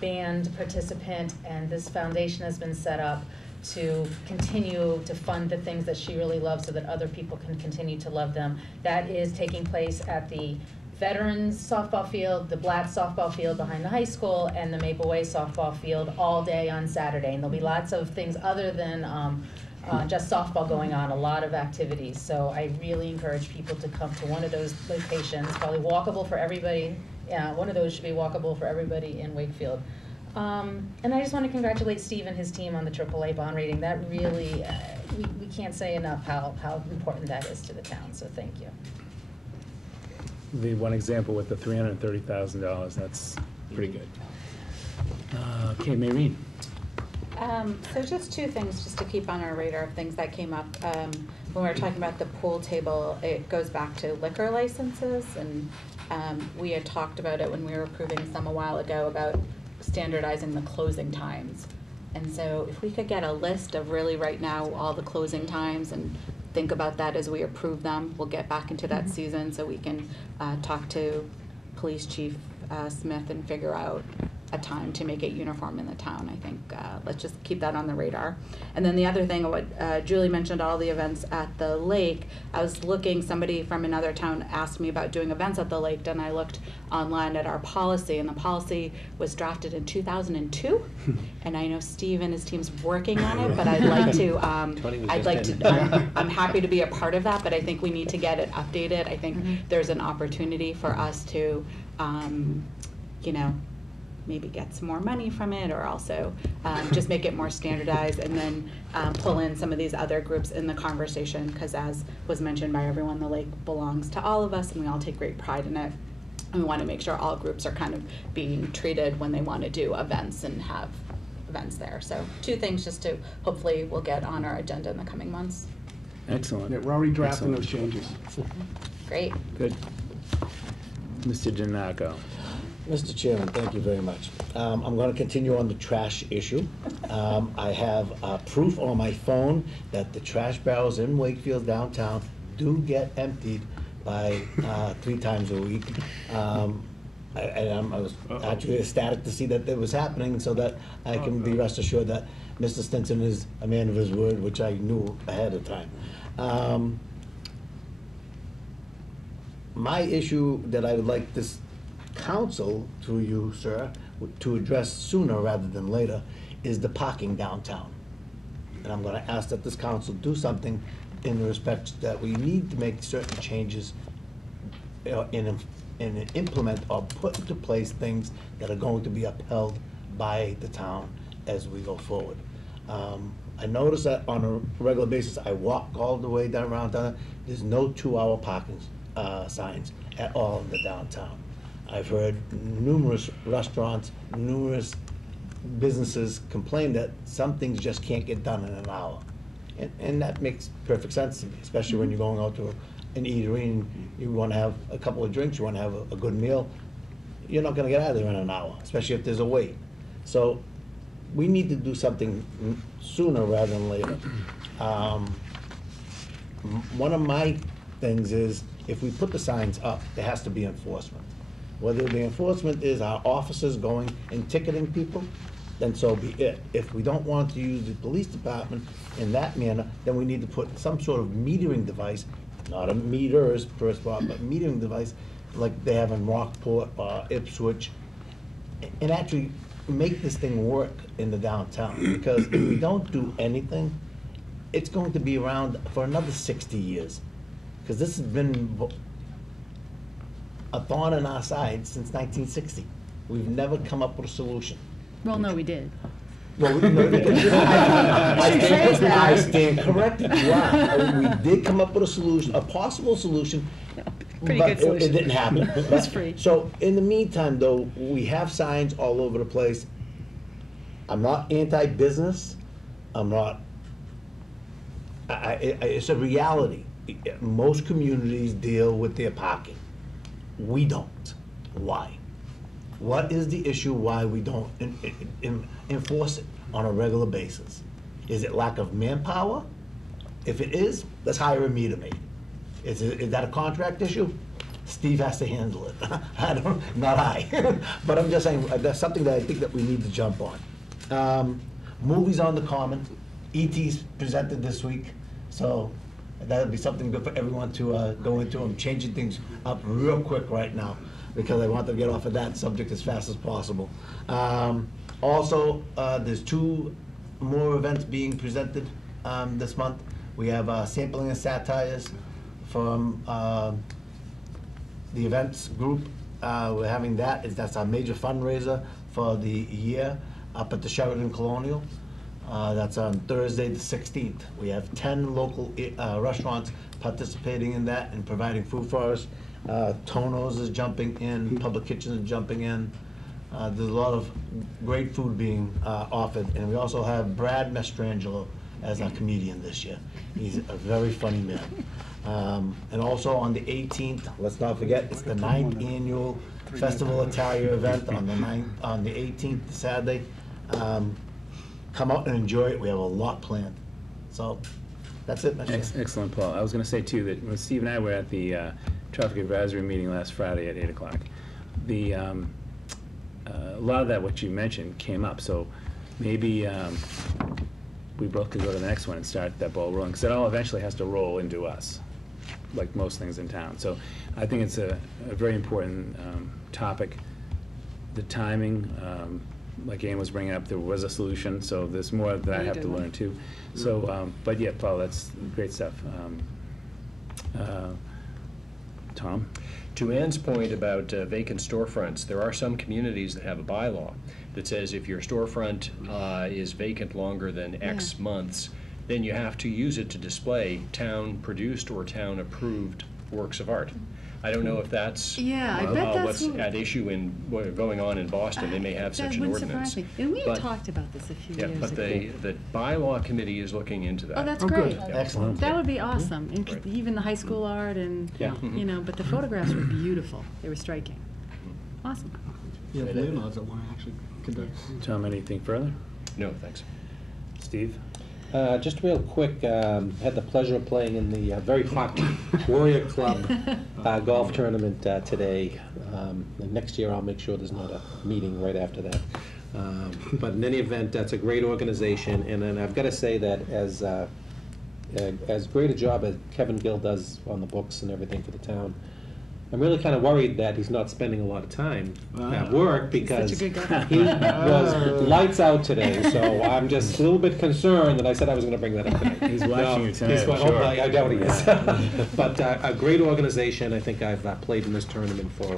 band participant, and this foundation has been set up to continue to fund the things that she really loves so that other people can continue to love them. That is taking place at the Veterans softball field, the Blatt softball field behind the high school, and the Maple Way softball field all day on Saturday. And there'll be lots of things other than just softball going on, a lot of activities. So I really encourage people to come to one of those locations, probably walkable for everybody. Yeah, one of those should be walkable for everybody in Wakefield. And I just want to congratulate Steve and his team on the AAA bond rating. That really, we can't say enough how important that is to the town, so thank you. The one example with the $330,000, that's pretty good. Okay, Maureen. So just two things just to keep on our radar of things that came up. When we were talking about the pool table, it goes back to liquor licenses, and we had talked about it when we were approving some a while ago about standardizing the closing times. And so if we could get a list of really right now all the closing times and think about that as we approve them, we'll get back into that season so we can talk to Police Chief Smith and figure out a time to make it uniform in the town. I think let's just keep that on the radar. And then the other thing, what Julie mentioned, all the events at the lake. I was looking, somebody from another town asked me about doing events at the lake, and I looked online at our policy, and the policy was drafted in 2002. And I know Steve and his team's working on it, but I'd like to, I'm happy to be a part of that, but I think we need to get it updated. I think there's an opportunity for us to, you know, maybe get some more money from it, or also just make it more standardized, and then pull in some of these other groups in the conversation, because as was mentioned by everyone, the lake belongs to all of us and we all take great pride in it. And we want to make sure all groups are kind of being treated when they want to do events and have events there. So two things just to, hopefully we'll get on our agenda in the coming months. Excellent. Yeah, we're already drafting those changes. Great. Good. Mr. Giannaco. Mr. Chairman, thank you very much. I'm going to continue on the trash issue. I have proof on my phone that the trash barrels in Wakefield downtown do get emptied by 3 times a week. I was actually ecstatic to see that it was happening, so that I can be rest assured that Mr. Stinson is a man of his word, which I knew ahead of time. My issue that I would like this council, through you, sir, to address sooner rather than later, is the parking downtown. And I'm going to ask that this council do something in the respect that we need to make certain changes and implement or put into place things that are going to be upheld by the town as we go forward. I notice that on a regular basis, I walk all the way down around town, there's no 2-hour parking signs at all in the downtown. I've heard numerous restaurants, numerous businesses complain that some things just can't get done in an hour. And that makes perfect sense to me, especially when you're going out to an eatery and you want to have a couple of drinks, you want to have a good meal. You're not going to get out of there in an hour, especially if there's a wait. So we need to do something sooner rather than later. One of my things is, if we put the signs up, there has to be enforcement. Whether the enforcement is our officers going and ticketing people, then so be it. If we don't want to use the police department in that manner, then we need to put some sort of metering device, not a meters per spot, but metering device like they have in Rockport or Ipswich, and actually make this thing work in the downtown. Because if we don't do anything, it's going to be around for another 60 years. Because this has been a thorn in our side since 1960. We've never come up with a solution. Well, no, we did. Well, I stand corrected. You are. We did come up with a solution, a possible solution, Pretty but good solution. it didn't happen. It was free. So in the meantime, though, we have signs all over the place. I'm not anti-business. I'm not. It's a reality. Most communities deal with their parking. We don't. Why? What is the issue why we don't enforce it on a regular basis? Is it lack of manpower? If it is, let's hire a meter maid. Is that a contract issue? Steve has to handle it. Not I. But I'm just saying, that's something that I think that we need to jump on. Movies on the Common. E.T.'s presented this week, so that'll be something good for everyone to go into. I'm changing things up real quick right now, because I want to get off of that subject as fast as possible. Also, there's 2 more events being presented this month. We have sampling and satires from the events group. We're having that's our major fundraiser for the year up at the Sheraton Colonial. That's on Thursday the 16th. We have 10 local restaurants participating in that and providing food for us. Tono's is jumping in, Public Kitchen is jumping in. There's a lot of great food being offered, and we also have Brad Mastrangelo as our comedian this year. He's a very funny man. And also on the 18th, let's not forget, it's the 9th annual Festival Italia event on the 18th, Saturday. Come out and enjoy it. We have a lot planned. So that's it, Mr. Chair. Excellent, Paul. I was going to say, too, that when Steve and I were at the traffic advisory meeting last Friday at 8 o'clock, a lot of that, what you mentioned, came up. So maybe we both could go to the next one and start that ball rolling, because it all eventually has to roll into us, like most things in town. So I think it's a very important topic. The timing, like Ann was bringing up, there was a solution, so there's more that I have to learn too. So, but yeah, Paul, that's great stuff. Tom? To Ann's point about vacant storefronts, there are some communities that have a bylaw that says if your storefront is vacant longer than X months, then you have to use it to display town-produced or town-approved works of art. I don't know if that's I bet that's what's at issue in going on in Boston. They may have such an ordinance. Surprise me. And we had talked about this a few years but ago. the bylaw committee is looking into that. Oh, that's great. Excellent. That would be awesome. And even the high school art and, you know, but the photographs were beautiful. They were striking. Awesome. Yeah, the landlords that want to actually conduct. Tom, anything further? No, thanks. Steve? Just real quick, had the pleasure of playing in the very hot Warrior Club golf tournament today. And next year I'll make sure there's not a meeting right after that. But in any event, that's a great organization, and then I've got to say that as great a job as Kevin Gill does on the books and everything for the town, I'm really kind of worried that he's not spending a lot of time at work because Such a good guy. he was lights out today, so I'm just a little bit concerned that I said I was gonna bring that up tonight. He's watching you tonight, he's I'm wa- sure. I doubt he is. But a great organization. I think I've played in this tournament for,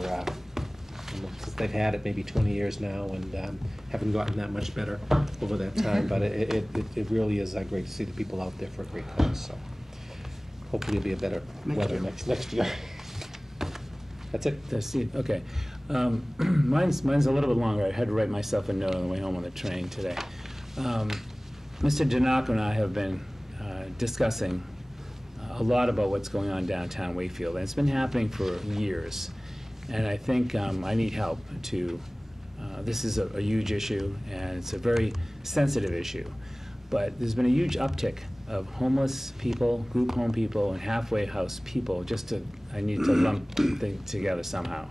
since they've had it maybe 20 years now, and haven't gotten that much better over that time. But it really is great to see the people out there for a great cause, so hopefully it'll be a better weather next year. That's it. That's it, okay. Mine's a little bit longer. I had to write myself a note on the way home on the train today. Mr. Janako and I have been discussing a lot about what's going on downtown Wakefield, and it's been happening for years. And I think I need help to, this is a huge issue, and it's a very sensitive issue. But there's been a huge uptick of homeless people, group home people, and halfway house people, I need to lump things together somehow.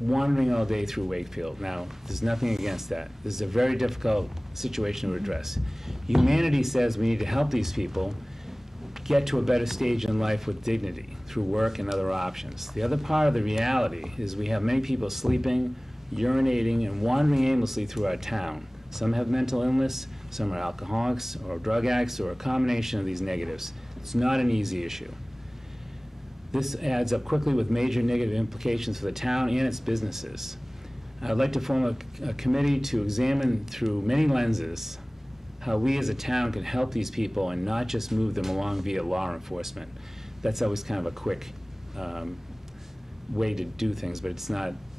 Wandering all day through Wakefield. Now, there's nothing against that. This is a very difficult situation to address. Humanity says we need to help these people get to a better stage in life with dignity through work and other options. The other part of the reality is we have many people sleeping, urinating, and wandering aimlessly through our town. Some have mental illness, some are alcoholics or drug addicts, or a combination of these negatives. It's not an easy issue. This adds up quickly with major negative implications for the town and its businesses. I'd like to form a committee to examine through many lenses how we as a town can help these people and not just move them along via law enforcement. That's always kind of a quick way to do things, but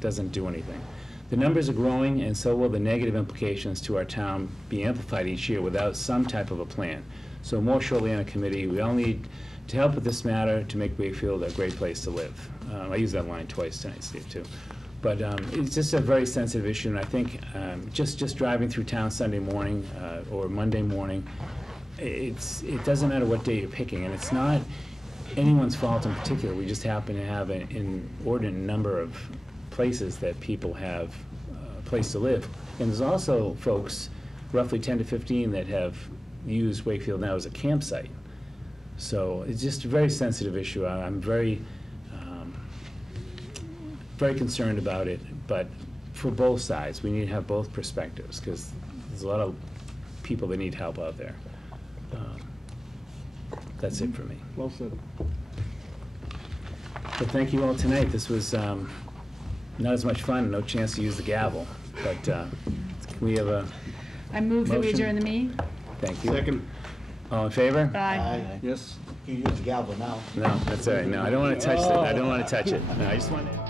doesn't do anything. The numbers are growing, and so will the negative implications to our town be amplified each year without some type of a plan. So more shortly on a committee, we all need to help with this matter to make Wakefield a great place to live. I used that line twice tonight, Steve, too. But it's just a very sensitive issue, and I think just driving through town Sunday morning or Monday morning, it doesn't matter what day you're picking, and it's not anyone's fault in particular. We just happen to have an inordinate number of places that people have a place to live. And there's also folks, roughly 10 to 15, that have used Wakefield now as a campsite. So it's just a very sensitive issue. I'm very concerned about it, but for both sides, we need to have both perspectives, because there's a lot of people that need help out there. That's it for me. Well said. But thank you all tonight. This was not as much fun, no chance to use the gavel, but can we have a I move that we motion? adjourn the meeting. Thank you. Second. All in favor? Aye. Yes. You use the gavel now. No, that's all right. No, I don't want to touch it. I don't want to touch it. No, I just want to...